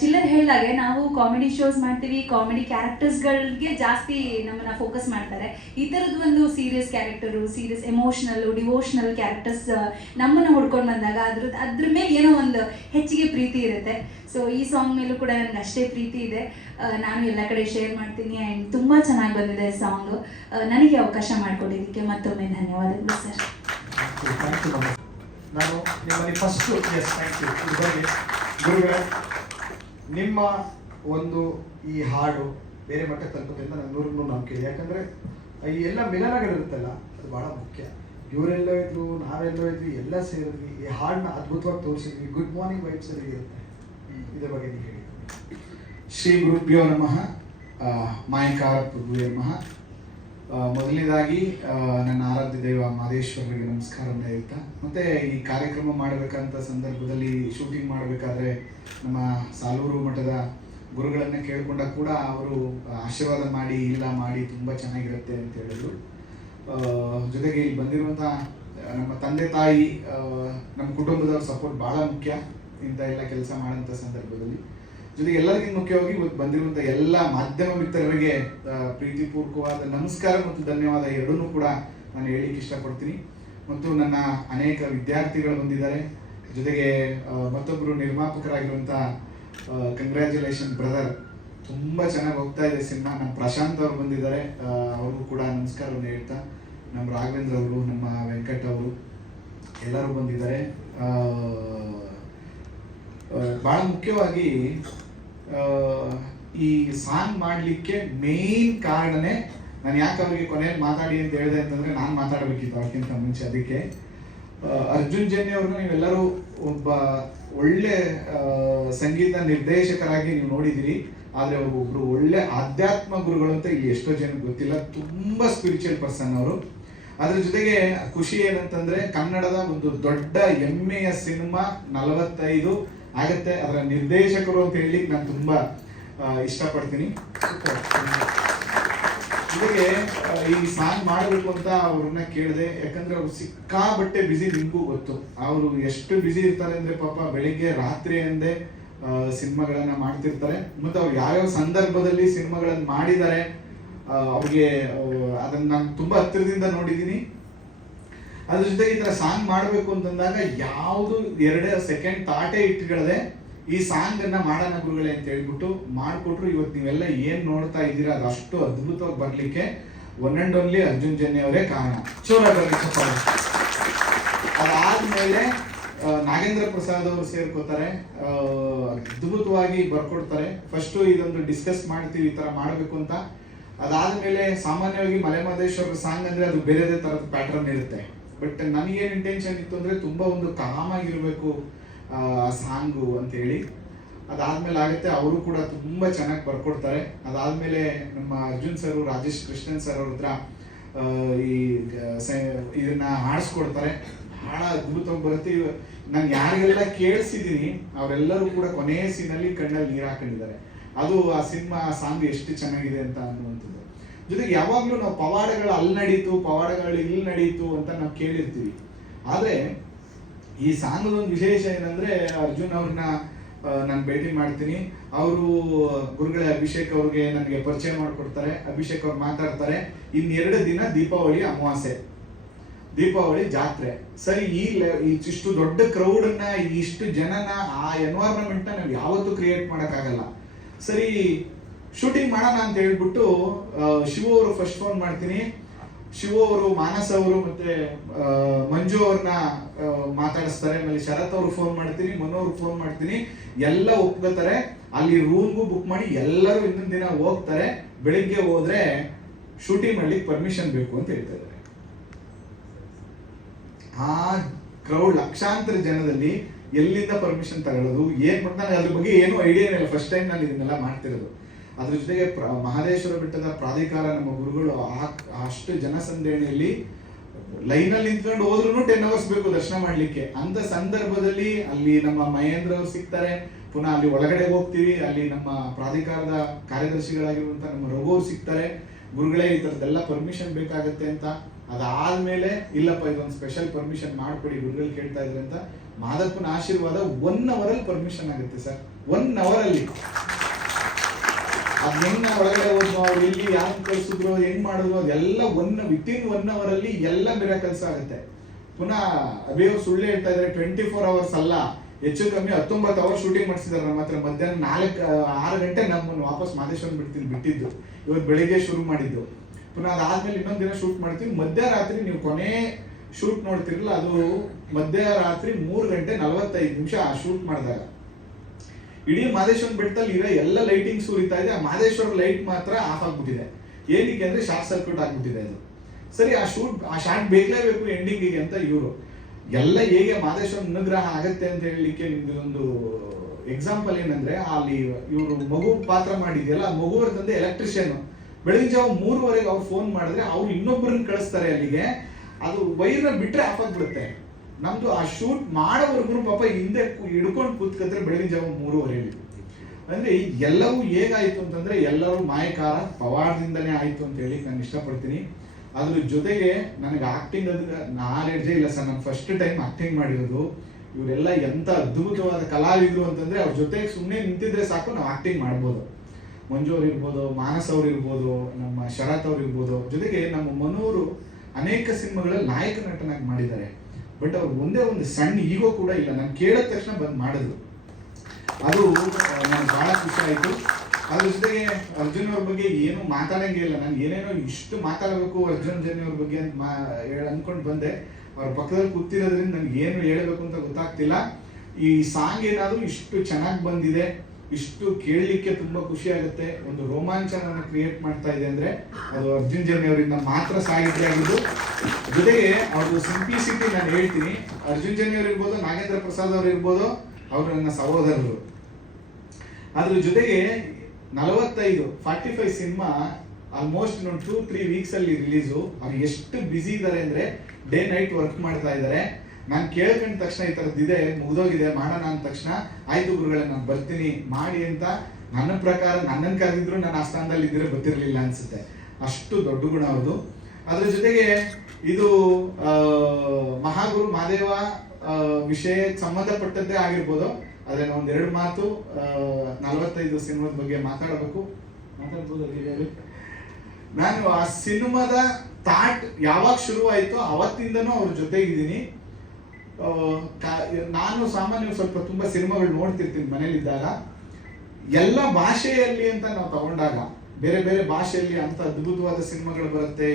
ಚಿಲ್ಲರ್ ಹೇಳಿದಾಗೆ ನಾವು ಕಾಮಿಡಿ ಶೋಸ್ ಮಾಡ್ತೀವಿ, ಕಾಮಿಡಿ ಕ್ಯಾರೆಕ್ಟರ್ಸ್ಗಳಿಗೆ ಜಾಸ್ತಿ ನಮ್ಮನ್ನ ಫೋಕಸ್ ಮಾಡ್ತಾರೆ. ಈ ಥರದ್ದು ಒಂದು ಸೀರಿಯಸ್ ಕ್ಯಾರೆಕ್ಟರು, ಸೀರಿಯಸ್ ಎಮೋಷ್ನಲ್ಲು, ಡಿವೋಷ್ನಲ್ ಕ್ಯಾರೆಕ್ಟರ್ಸ್ ನಮ್ಮನ್ನು ಹುಡ್ಕೊಂಡು ಬಂದಾಗ ಅದ್ರ ಮೇಲೆ ಏನೋ ಒಂದು ಹೆಚ್ಚಿಗೆ ಪ್ರೀತಿ ಇರುತ್ತೆ. ಸೊ ಈ ಸಾಂಗ್ ಮೇಲೂ ಕೂಡ ನನಗೆ ಅಷ್ಟೇ ಪ್ರೀತಿ ಇದೆ. ನಾನು ಎಲ್ಲ ಕಡೆ ಶೇರ್ ಮಾಡ್ತೀನಿ. ಆ್ಯಂಡ್ ತುಂಬ ಚೆನ್ನಾಗಿ ಬಂದಿದೆ ಸಾಂಗು. ನನಗೆ ಅವಕಾಶ ಮಾಡಿಕೊಟ್ಟಿದ್ದಕ್ಕೆ ಮತ್ತೊಮ್ಮೆ ಧನ್ಯವಾದಗಳು ಸರ್. ನಾನು ನಿಮ್ಮಲ್ಲಿ ಫಸ್ಟು ಥ್ಯಾಂಕ್ ಯು. ಇದರಲ್ಲಿ ಗುರುಗಳೇ, ನಿಮ್ಮ ಒಂದು ಈ ಹಾಡು ಬೇರೆ ಮಟ್ಟಕ್ಕೆ ತಲುಪುತ್ತೆ ಅಂತ ನಾನು 100% ನಂಬಿಕೆ ಇದೆ. ಯಾಕಂದರೆ ಈ ಎಲ್ಲ ಮಿಲನಗಳಿರುತ್ತಲ್ಲ, ಅದು ಭಾಳ ಮುಖ್ಯ. ಇವರೆಲ್ಲೋ ಇದ್ರು, ನಾವೆಲ್ಲೋ ಇದ್ವಿ, ಎಲ್ಲ ಸೇರಿದ್ವಿ, ಈ ಹಾಡನ್ನ ಅದ್ಭುತವಾಗಿ ತೋರಿಸಿದ್ವಿ. ಗುಡ್ ಮಾರ್ನಿಂಗ್ ವೈಬ್ಸ್ ಅಲ್ಲಿ ಇರುತ್ತೆ. ಇದ್ರ ಬಗ್ಗೆ ನೀವು ಹೇಳಿ. ಶ್ರೀ ಗುರುಭ್ಯೋ ನಮಃ. ಮಾಯಕಾರ ಪ್ರಭುವೇ ನಮಃ. ಮೊದಲನೇದಾಗಿ ನನ್ನ ಆರಾಧ್ಯ ದೈವ ಮಾದೇಶ್ವರರಿಗೆ ನಮಸ್ಕಾರವನ್ನು ಹೇಳ್ತಾ, ಮತ್ತು ಈ ಕಾರ್ಯಕ್ರಮ ಮಾಡಬೇಕಂತ ಸಂದರ್ಭದಲ್ಲಿ ಶೂಟಿಂಗ್ ಮಾಡಬೇಕಾದ್ರೆ ನಮ್ಮ ಸಾಲೂರು ಮಠದ ಗುರುಗಳನ್ನೇ ಕೇಳಿಕೊಂಡಾಗ ಕೂಡ ಅವರು ಆಶೀರ್ವಾದ ಮಾಡಿ ತುಂಬ ಚೆನ್ನಾಗಿರುತ್ತೆ ಅಂತ ಹೇಳಿದ್ರು. ಜೊತೆಗೆ ಇಲ್ಲಿ ಬಂದಿರುವಂಥ ನಮ್ಮ ತಂದೆ ತಾಯಿ, ನಮ್ಮ ಕುಟುಂಬದವ್ರ ಸಪೋರ್ಟ್ ಭಾಳ ಮುಖ್ಯ ಇಂಥ ಎಲ್ಲ ಕೆಲಸ ಮಾಡೋಂಥ ಸಂದರ್ಭದಲ್ಲಿ. ಜೊತೆಗೆ ಎಲ್ಲರಿಗಿಂತ ಮುಖ್ಯವಾಗಿ ಇವತ್ತು ಬಂದಿರುವಂಥ ಎಲ್ಲ ಮಾಧ್ಯಮ ಮಿತ್ರರಿಗೆ ಪ್ರೀತಿಪೂರ್ವಕವಾದ ನಮಸ್ಕಾರ ಮತ್ತು ಧನ್ಯವಾದ ಎರಡನ್ನೂ ಕೂಡ ನಾನು ಹೇಳಿಕ್ಕೆ ಇಷ್ಟಪಡ್ತೀನಿ. ಮತ್ತು ನನ್ನ ಅನೇಕ ವಿದ್ಯಾರ್ಥಿಗಳು ಬಂದಿದ್ದಾರೆ. ಜೊತೆಗೆ ಮತ್ತೊಬ್ಬರು ನಿರ್ಮಾಪಕರಾಗಿರುವಂಥ ಕಂಗ್ರ್ಯಾಚುಲೇಷನ್ ಬ್ರದರ್, ತುಂಬ ಚೆನ್ನಾಗಿ ಹೋಗ್ತಾ ಇದೆ ಸಿನಿಮಾ. ನಮ್ಮ ಪ್ರಶಾಂತ್ ಅವರು ಬಂದಿದ್ದಾರೆ, ಅವ್ರಿಗೂ ಕೂಡ ನಮಸ್ಕಾರವನ್ನು ಹೇಳ್ತಾ, ನಮ್ಮ ರಾಘವೇಂದ್ರ ಅವರು, ನಮ್ಮ ವೆಂಕಟ್ ಅವರು ಎಲ್ಲರೂ ಬಂದಿದ್ದಾರೆ. ಭಾಳ ಮುಖ್ಯವಾಗಿ ಈ ಸಾಂಗ್ ಮಾಡಲಿಕ್ಕೆ ಮೇನ್ ಕಾರಣನೇ, ನಾನು ಯಾಕೆ ಅವರಿಗೆ ಕೊನೆಯಲ್ಲಿ ಮಾತಾಡಿ ಅಂತ ಹೇಳಿದೆ ಅಂತಂದರೆ, ನಾನು ಮಾತಾಡಬೇಕಿತ್ತು ಅವ್ರಿಗಿಂತ ಮುಂಚೆ. ಅದಕ್ಕೆ ಅರ್ಜುನ್ ಜನ್ಯ ಅವ್ರನ್ನ ನೀವೆಲ್ಲರೂ ಒಬ್ಬ ಒಳ್ಳೆ ಸಂಗೀತ ನಿರ್ದೇಶಕರಾಗಿ ನೀವು ನೋಡಿದಿರಿ, ಆದ್ರೆ ಅವರು ಒಬ್ರು ಒಳ್ಳೆ ಆಧ್ಯಾತ್ಮ ಗುರುಗಳು ಅಂತ ಇಲ್ಲಿ ಎಷ್ಟೋ ಜನಕ್ಕೆ ಗೊತ್ತಿಲ್ಲ. ತುಂಬಾ ಸ್ಪಿರಿಚುವಲ್ ಪರ್ಸನ್ ಅವರು. ಅದ್ರ ಜೊತೆಗೆ ಖುಷಿ ಏನಂತಂದ್ರೆ ಕನ್ನಡದ ಒಂದು ದೊಡ್ಡ ಹೆಮ್ಮೆಯ ಸಿನಿಮಾ 45 ಆಗತ್ತೆ. ಅದರ ನಿರ್ದೇಶಕರು ಅಂತ ಹೇಳಿ ನಾನು ತುಂಬಾ ಇಷ್ಟಪಡ್ತೀನಿ. ಜೊತೆಗೆ ಈ ಸಾಂಗ್ ಮಾಡಬೇಕು ಅಂತ ಅವ್ರನ್ನ ಕೇಳಿದೆ, ಯಾಕಂದ್ರೆ ಅವ್ರು ಸಿಕ್ಕಾಬಟ್ಟೆ ಬಿಸಿ, ನಿಮ್ಗೂ ಗೊತ್ತು ಅವರು ಎಷ್ಟು ಬಿಸಿ ಇರ್ತಾರೆ ಅಂದ್ರೆ ಪಾಪ ಬೆಳಿಗ್ಗೆ ರಾತ್ರಿ ಅಂದೇ ಸಿನಿಮಾಗಳನ್ನ ಮಾಡ್ತಿರ್ತಾರೆ. ಮತ್ತೆ ಅವ್ರು ಯಾವ್ಯಾವ ಸಂದರ್ಭದಲ್ಲಿ ಸಿನಿಮಾಗಳನ್ನ ಮಾಡಿದ್ದಾರೆ ಅವ್ರಿಗೆ ಅದನ್ನ ನಾನು ತುಂಬಾ ಹತ್ತಿರದಿಂದ ನೋಡಿದ್ದೀನಿ. ಅದ್ರ ಜೊತೆಗೆ ಈ ತರ ಸಾಂಗ್ ಮಾಡ್ಬೇಕು ಅಂತಂದಾಗ ಯಾವುದು 2 ಸೆಕೆಂಡ್ ತಾಟೆ ಇಟ್ಕೊಳ್ಳದೆ ಈ ಸಾಂಗ್ ಅನ್ನ ಮಾಡೋಣ ಗುರುಗಳೇ ಅಂತ ಹೇಳ್ಬಿಟ್ಟು ಮಾಡ್ಕೊಟ್ರು. ಇವತ್ತು ನೀವೆಲ್ಲ ಏನ್ ನೋಡ್ತಾ ಇದ್ದೀರಾ ಅದು ಅಷ್ಟು ಅದ್ಭುತವಾಗಿ ಬರ್ಲಿಕ್ಕೆ one and only Arjun Janya ಅವರೇ ಕಾರಣ. ಅದಾದ್ಮೇಲೆ ನಾಗೇಂದ್ರ ಪ್ರಸಾದ್ ಅವರು ಸೇರ್ಕೋತಾರೆ, ಅದ್ಭುತವಾಗಿ ಬರ್ಕೊಡ್ತಾರೆ. ಫಸ್ಟ್ ಇದೊಂದು ಡಿಸ್ಕಸ್ ಮಾಡ್ತೀವಿ ಈ ತರ ಮಾಡ್ಬೇಕು ಅಂತ. ಅದಾದ್ಮೇಲೆ ಸಾಮಾನ್ಯವಾಗಿ ಮಲೆಮಹದೇಶ್ವರ ಸಾಂಗ್ ಅಂದ್ರೆ ಅದು ಬೇರೆದೇ ತರದ ಪ್ಯಾಟರ್ನ್ ಇರುತ್ತೆ. ಬಟ್ ನನಗೇನು ಇಂಟೆನ್ಷನ್ ಇತ್ತು ಅಂದ್ರೆ ತುಂಬಾ ಒಂದು ಕಾಮ್ ಆಗಿರ್ಬೇಕು ಸಾಂಗು ಅಂತ ಹೇಳಿ. ಅದಾದ್ಮೇಲೆ ಆಗುತ್ತೆ, ಅವರು ಕೂಡ ತುಂಬಾ ಚೆನ್ನಾಗಿ ಬರ್ಕೊಡ್ತಾರೆ. ಅದಾದ್ಮೇಲೆ ನಮ್ಮ ಅರ್ಜುನ್ ಸರ್, ರಾಜೇಶ್ ಕೃಷ್ಣನ್ ಸರ್ ಅವ್ರ ಹತ್ರ ಇದನ್ನ ಹಾಡಿಸ್ಕೊಡ್ತಾರೆ. ಬಹಳ ಅದ್ಭುತವಾಗಿ ಬರುತ್ತೆ. ನಾನು ಯಾರಿಗೆಲ್ಲ ಕೇಳಿಸಿದೀನಿ ಅವರೆಲ್ಲರೂ ಕೂಡ ಕೊನೆಯ ಸೀನಲ್ಲಿ ಕಣ್ಣಲ್ಲಿ ನೀರು ಹಾಕೊಂಡಿದ್ದಾರೆ. ಅದು ಆ ಸಿನಿಮಾ ಸಾಂಗ್ ಎಷ್ಟು ಚೆನ್ನಾಗಿದೆ ಅಂತ ಅನ್ನುವಂಥದ್ದು. ಜೊತೆಗೆ ಯಾವಾಗ್ಲೂ ನಾವು ಪವಾಡಗಳು ಅಲ್ಲಿ ನಡೀತು, ಪವಾಡಗಳು ಇಲ್ಲಿ ನಡೀತು ಅಂತ ನಾವು ಕೇಳಿರ್ತೀವಿ. ಆದ್ರೆ ಈ ಸಾಂಗ್ ಒಂದು ವಿಶೇಷ ಏನಂದ್ರೆ ಅರ್ಜುನ್ ಅವ್ರನ್ನ ನಾನು ಭೇಟಿ ಮಾಡ್ತೀನಿ. ಅವರು ಗುರುಗಳ ಅಭಿಷೇಕ್ ಅವ್ರಿಗೆ ನನಗೆ ಪರಿಚಯ ಮಾಡಿಕೊಡ್ತಾರೆ. ಅಭಿಷೇಕ್ ಅವ್ರು ಮಾತಾಡ್ತಾರೆ, ಇನ್ನು 2 ದಿನ ದೀಪಾವಳಿ ಅಮಾವಾಸ್ಯೆ, ದೀಪಾವಳಿ ಜಾತ್ರೆ. ಸರಿ, ಇಷ್ಟು ದೊಡ್ಡ ಕ್ರೌಡ್ ಅನ್ನ, ಇಷ್ಟು ಜನನ, ಆ ಎನ್ವೈರನ್ಮೆಂಟ್ ನ ನಾವು ಯಾವತ್ತೂ ಕ್ರಿಯೇಟ್ ಮಾಡಕ್ಕಾಗಲ್ಲ. ಸರಿ, ಶೂಟಿಂಗ್ ಮಾಡೋಣ ಅಂತ ಹೇಳ್ಬಿಟ್ಟು ಶಿವ ಅವರು ಫಸ್ಟ್ ಫೋನ್ ಮಾಡ್ತೀನಿ. ಶಿವ ಅವರು, ಮಾನಸ್ ಅವರು ಮತ್ತೆ ಮಂಜು ಅವ್ರನ್ನ ಮಾತಾಡಿಸ್ತಾರೆ. ಆಮೇಲೆ ಶರತ್ ಅವ್ರಿಗೆ ಫೋನ್ ಮಾಡ್ತೀನಿ, ಮನು ಅವ್ರಿಗೆ ಫೋನ್ ಮಾಡ್ತೀನಿ. ಎಲ್ಲ ಒಪ್ಕೋತಾರೆ. ಅಲ್ಲಿ ರೂಮ್ಗೂ ಬುಕ್ ಮಾಡಿ ಎಲ್ಲರೂ ಇನ್ನೊಂದು ದಿನ ಹೋಗ್ತಾರೆ. ಬೆಳಿಗ್ಗೆ ಹೋದ್ರೆ ಶೂಟಿಂಗ್ ಮಾಡ್ಲಿಕ್ಕೆ ಪರ್ಮಿಷನ್ ಬೇಕು ಅಂತ ಹೇಳ್ತಾ ಇದ್ದಾರೆ. ಆ ಕ್ರೌಡ್ ಲಕ್ಷಾಂತರ ಜನದಲ್ಲಿ ಎಲ್ಲಿಂದ ಪರ್ಮಿಷನ್ ತಗೊಳ್ಳೋದು, ಏನ್ ಮಾಡ್ತಾನೆ ಅದ್ರ ಬಗ್ಗೆ ಏನು ಐಡಿಯಾ ಇಲ್ಲ. ಫಸ್ಟ್ ಟೈಮ್ ನಾನು ಇದನ್ನೆಲ್ಲ ಮಾಡ್ತಿರೋದು. ಅದ್ರ ಜೊತೆಗೆ ಮಹದೇಶ್ವರ ಬೆಟ್ಟದ ಪ್ರಾಧಿಕಾರ, ನಮ್ಮ ಗುರುಗಳು ಅಷ್ಟು ಜನಸಂದಣಿಯಲ್ಲಿ ಲೈನಲ್ಲಿ ನಿಂತ್ಕೊಂಡು ಹೋದ್ರು 10 hours ಬೇಕು ದರ್ಶನ ಮಾಡ್ಲಿಕ್ಕೆ. ಅಂತ ಸಂದರ್ಭದಲ್ಲಿ ಅಲ್ಲಿ ನಮ್ಮ ಮಹೇಂದ್ರ ಅವ್ರು ಸಿಗ್ತಾರೆ. ಪುನಃ ಅಲ್ಲಿ ಒಳಗಡೆ ಹೋಗ್ತೀವಿ. ಅಲ್ಲಿ ನಮ್ಮ ಪ್ರಾಧಿಕಾರದ ಕಾರ್ಯದರ್ಶಿಗಳಾಗಿರುವಂತ ನಮ್ಮ ರಘು ಅವ್ರು ಸಿಗ್ತಾರೆ. ಗುರುಗಳೇ ಈ ತರದ್ದೆಲ್ಲ ಪರ್ಮಿಷನ್ ಬೇಕಾಗತ್ತೆ ಅಂತ. ಅದಾದ್ಮೇಲೆ ಇಲ್ಲಪ್ಪ ಇದೊಂದು ಸ್ಪೆಷಲ್ ಪರ್ಮಿಷನ್ ಮಾಡ್ಕೊಡಿ ಗುರುಗಳು ಕೇಳ್ತಾ ಇದ್ರೆ ಅಂತ ಮಾದಪ್ಪನ ಆಶೀರ್ವಾದ 1 hour ಅಲ್ಲಿ ಪರ್ಮಿಷನ್ ಆಗುತ್ತೆ ಸರ್. 1 hour ಅಲ್ಲಿ ಅದನ್ನ ಒಳಗಡೆ ಹೋದ್ರು, ಅವ್ರು ಎಲ್ಲಿ ಯಾರು ಕಳ್ಸಿದ್ರು, ಹೆಂಗ್ ಮಾಡಿದ್ರು, ಅದೆಲ್ಲ ವಿತಿನ್ 1 hour ಅಲ್ಲಿ ಎಲ್ಲ ಮಿರಾಕಲ್ಸ್ ಆಗುತ್ತೆ. ಪುನಃ ಅಭಿಯವ್ರು ಸುಳ್ಳು ಹೇಳ್ತಾ ಇದಾರೆ, 24 hours ಅಲ್ಲ, ಹೆಚ್ಚು ಕಮ್ಮಿ 19 hours ಶೂಟಿಂಗ್ ಮಾಡಿಸಿದಾರೆ ನಮ್ಮ ಹತ್ರ. ಮಧ್ಯಾಹ್ನ 6 ಗಂಟೆ ನಮ್ಮನ್ನು ವಾಪಸ್ ಮಾದೇಶ್ವರ ಬಿಟ್ಟಿದ್ದು. ಇವತ್ತು ಬೆಳಿಗ್ಗೆ ಶುರು ಮಾಡಿದ್ದು. ಪುನಃ ಅದಾದ್ಮೇಲೆ ಇನ್ನೊಂದ್ ದಿನ ಶೂಟ್ ಮಾಡ್ತೀವಿ. ಮಧ್ಯರಾತ್ರಿ ನೀವು ಕೊನೆ ಶೂಟ್ ನೋಡ್ತಿರಲ್ಲ, ಅದು ಮಧ್ಯರಾತ್ರಿ 3:45 ಆ ಶೂಟ್ ಮಾಡಿದಾಗ ಇಡೀ ಮಾದೇಶ್ವರ ಬೆಟ್ಟದಲ್ಲಿ ಇರೋ ಎಲ್ಲ ಲೈಟಿಂಗ್ಸ್ ಉರಿತಾ ಇದೆ. ಆ ಮಾದೇಶ್ವರ ಲೈಟ್ ಮಾತ್ರ ಆಫ್ ಆಗ್ಬಿಟ್ಟಿದೆ. ಏನಕ್ಕೆ ಅಂದ್ರೆ ಶಾರ್ಟ್ ಸರ್ಕ್ಯೂಟ್ ಆಗ್ಬಿಟ್ಟಿದೆ ಅದು. ಸರಿ, ಆ ಶಾರ್ಟ್ ಬೇಕಲೇಬೇಕು ಎಂಡಿಂಗಿಗೆ ಅಂತ ಇವರು ಎಲ್ಲ ಹೇಗೆ ಮಾದೇಶ್ವರ ಅನುಗ್ರಹ ಆಗತ್ತೆ ಅಂತ ಹೇಳಲಿಕ್ಕೆ ನಿಮ್ಗೆ ಒಂದು ಎಕ್ಸಾಂಪಲ್ ಏನಂದ್ರೆ, ಅಲ್ಲಿ ಇವರು ಮಗು ಪಾತ್ರ ಮಾಡಿದ್ಯಲ್ಲ, ಆ ಮಗುವರ ತಂದೆ ಎಲೆಕ್ಟ್ರಿಷಿಯನ್. ಬೆಳಗಿನ ಜಾವ 3:15 ಅವ್ರು ಫೋನ್ ಮಾಡಿದ್ರೆ ಅವ್ರು ಇನ್ನೊಬ್ಬರನ್ನ ಕಳಿಸ್ತಾರೆ ಅಲ್ಲಿಗೆ. ಅದು ವೈರ್ನ ಬಿಟ್ರೆ ಆಫ್ ಆಗ್ಬಿಡುತ್ತೆ. ನಮ್ದು ಆ ಶೂಟ್ ಮಾಡೋವರೆಗೂ ಪಾಪ ಹಿಂದೆ ಹಿಡ್ಕೊಂಡು ಕೂತ್ಕೊಂಡ್ರೆ ಬೆಳಗಿನ ಜಾವ 3:15. ಅಂದ್ರೆ ಎಲ್ಲವೂ ಹೇಗಾಯ್ತು ಅಂತಂದ್ರೆ ಎಲ್ಲರೂ ಮಾಯಕಾರ ಪವಾಡದಿಂದನೇ ಆಯ್ತು ಅಂತ ಹೇಳಿ ನಾನು ಇಷ್ಟಪಡ್ತೀನಿ. ಅದ್ರ ಜೊತೆಗೆ ನನಗೆ ಆಕ್ಟಿಂಗ್ ಅದಕ್ಕೆ ನಾಲೆಡ್ಜೇ ಇಲ್ಲ ಸರ್. ನಾನು ಫಸ್ಟ್ ಟೈಮ್ ಆಕ್ಟಿಂಗ್ ಮಾಡಿರೋದು. ಇವರೆಲ್ಲ ಎಂತ ಅದ್ಭುತವಾದ ಕಲಾವಿದರು ಅಂತಂದ್ರೆ ಅವ್ರ ಜೊತೆಗೆ ಸುಮ್ಮನೆ ನಿಂತಿದ್ರೆ ಸಾಕು, ನಾವು ಆಕ್ಟಿಂಗ್ ಮಾಡ್ಬೋದು. ಮಂಜು ಅವ್ರು ಇರ್ಬೋದು, ಮಾನಸ್ ಅವ್ರು ಇರ್ಬೋದು, ನಮ್ಮ ಶರತ್ ಅವ್ರು ಇರ್ಬೋದು. ಜೊತೆಗೆ ನಮ್ಮ ಮನೋರು ಅನೇಕ ಸಿನಿಮಾಗಳಲ್ಲಿ ನಾಯಕ ನಟನಾಗಿ ಮಾಡಿದ್ದಾರೆ. ಬಟ್ ಅವ್ರು ಒಂದೇ ಒಂದು ಸಣ್ಣ ಈಗೋ ಕೂಡ ಇಲ್ಲ. ನಾನು ಕೇಳಿದ ತಕ್ಷಣ ಬಂದು ಮಾಡಿದ್ರು. ಅದು ನನಗೆ ಬಹಳ ಖುಷಿ ಆಯ್ತು. ಅದ್ರ ಜೊತೆಗೆ ಅರ್ಜುನ್ ಅವ್ರ ಬಗ್ಗೆ ಏನು ಮಾತಾಡಂಗೆ ಇಲ್ಲ. ನಾನು ಏನೇನೋ ಇಷ್ಟು ಮಾತಾಡಬೇಕು ಅರ್ಜುನ್ ಜನ್ಯ ಅವ್ರ ಬಗ್ಗೆ ಅಂತ ಅನ್ಕೊಂಡು ಬಂದೆ. ಅವ್ರ ಪಕ್ಕದಲ್ಲಿ ಕೂತಿರೋದ್ರಿಂದ ನನ್ಗೆ ಏನು ಹೇಳಬೇಕು ಅಂತ ಗೊತ್ತಾಗ್ತಿಲ್ಲ. ಈ ಸಾಂಗ್ ಏನಾದ್ರು ಇಷ್ಟು ಚೆನ್ನಾಗಿ ಬಂದಿದೆ, ಇಷ್ಟು ಕೇಳಲಿಕ್ಕೆ ತುಂಬಾ ಖುಷಿ ಆಗುತ್ತೆ, ಒಂದು ರೋಮಾಂಚನ ಕ್ರಿಯೇಟ್ ಮಾಡ್ತಾ ಇದೆ ಅಂದ್ರೆ ಅದು ಅರ್ಜುನ್ ಜನ್ಯ ಅವರಿಂದ ಮಾತ್ರ ಸಾಹಿತ್ಯ ಆಗಿದ್ದು. ಜೊತೆಗೆ ಅವ್ರದ್ದು ಸಿಂಪ್ಲಿಸಿಟಿ ನಾನು ಹೇಳ್ತೀನಿ. ಅರ್ಜುನ್ ಜನ್ಯ ಅವ್ರು ಇರ್ಬೋದು, ನಾಗೇಂದ್ರ ಪ್ರಸಾದ್ ಅವ್ರು ಇರ್ಬೋದು, ಅವರು ನನ್ನ ಸಹೋದರರು. ಅದ್ರ ಜೊತೆಗೆ 45 ಸಿನಿಮಾ ಆಲ್ಮೋಸ್ಟ್ ಇನ್ನೊಂದು 2-3 ವೀಕ್ಸ್ ಅಲ್ಲಿ ರಿಲೀಸು. ಅವ್ರು ಎಷ್ಟು ಬ್ಯುಸಿ ಇದ್ದಾರೆ ಅಂದ್ರೆ ಡೇ ನೈಟ್ ವರ್ಕ್ ಮಾಡ್ತಾ ಇದ್ದಾರೆ. ನಾನು ಕೇಳ್ಕೊಂಡ ತಕ್ಷಣ ಈ ಥರದ್ದಿದೆ, ಮುಗಿದೋಗಿದೆ, ಮಾಡೋಣ ಅಂದ ತಕ್ಷಣ ಆಯ್ತು ಗುರುಗಳೇ ನಾನು ಬರ್ತೀನಿ ಮಾಡಿ ಅಂತ. ನನ್ನ ಪ್ರಕಾರ ನನ್ನನ್ನು ಕರೆದಿದ್ರು ನಾನು ಆ ಸ್ಥಾನದಲ್ಲಿ ಇದ್ದರೆ ಗೊತ್ತಿರಲಿಲ್ಲ ಅನ್ಸುತ್ತೆ, ಅಷ್ಟು ದೊಡ್ಡ ಗುಣ ಅವ್ರದ್ದು. ಅದ್ರ ಜೊತೆಗೆ ಇದು ಮಹಾಗುರು ಮಹಾದೇವ ವಿಷಯಕ್ಕೆ ಸಂಬಂಧಪಟ್ಟದ್ದೇ ಆಗಿರ್ಬೋದು. ಆದರೆ ನಾವು ಒಂದೆರಡು ಮಾತು 45 ಸಿನಿಮಾದ ಬಗ್ಗೆ ಮಾತಾಡಬಹುದು. ನಾನು ಆ ಸಿನಿಮಾದ ಥಾಟ್ ಯಾವಾಗ ಶುರುವಾಯಿತು ಅವತ್ತಿಂದನೂ ಅವ್ರ ಜೊತೆಗಿದ್ದೀನಿ. ನಾನು ಸಾಮಾನ್ಯ ಸ್ವಲ್ಪ ತುಂಬಾ ಸಿನಿಮಾಗಳು ನೋಡ್ತಿರ್ತೀನಿ ಮನೇಲಿದ್ದಾಗ. ಎಲ್ಲ ಭಾಷೆಯಲ್ಲಿ ಅಂತ ನಾವು ತಗೊಂಡಾಗ ಬೇರೆ ಬೇರೆ ಭಾಷೆಯಲ್ಲಿ ಅಂತ ಅದ್ಭುತವಾದ ಸಿನಿಮಾಗಳು ಬರುತ್ತೆ,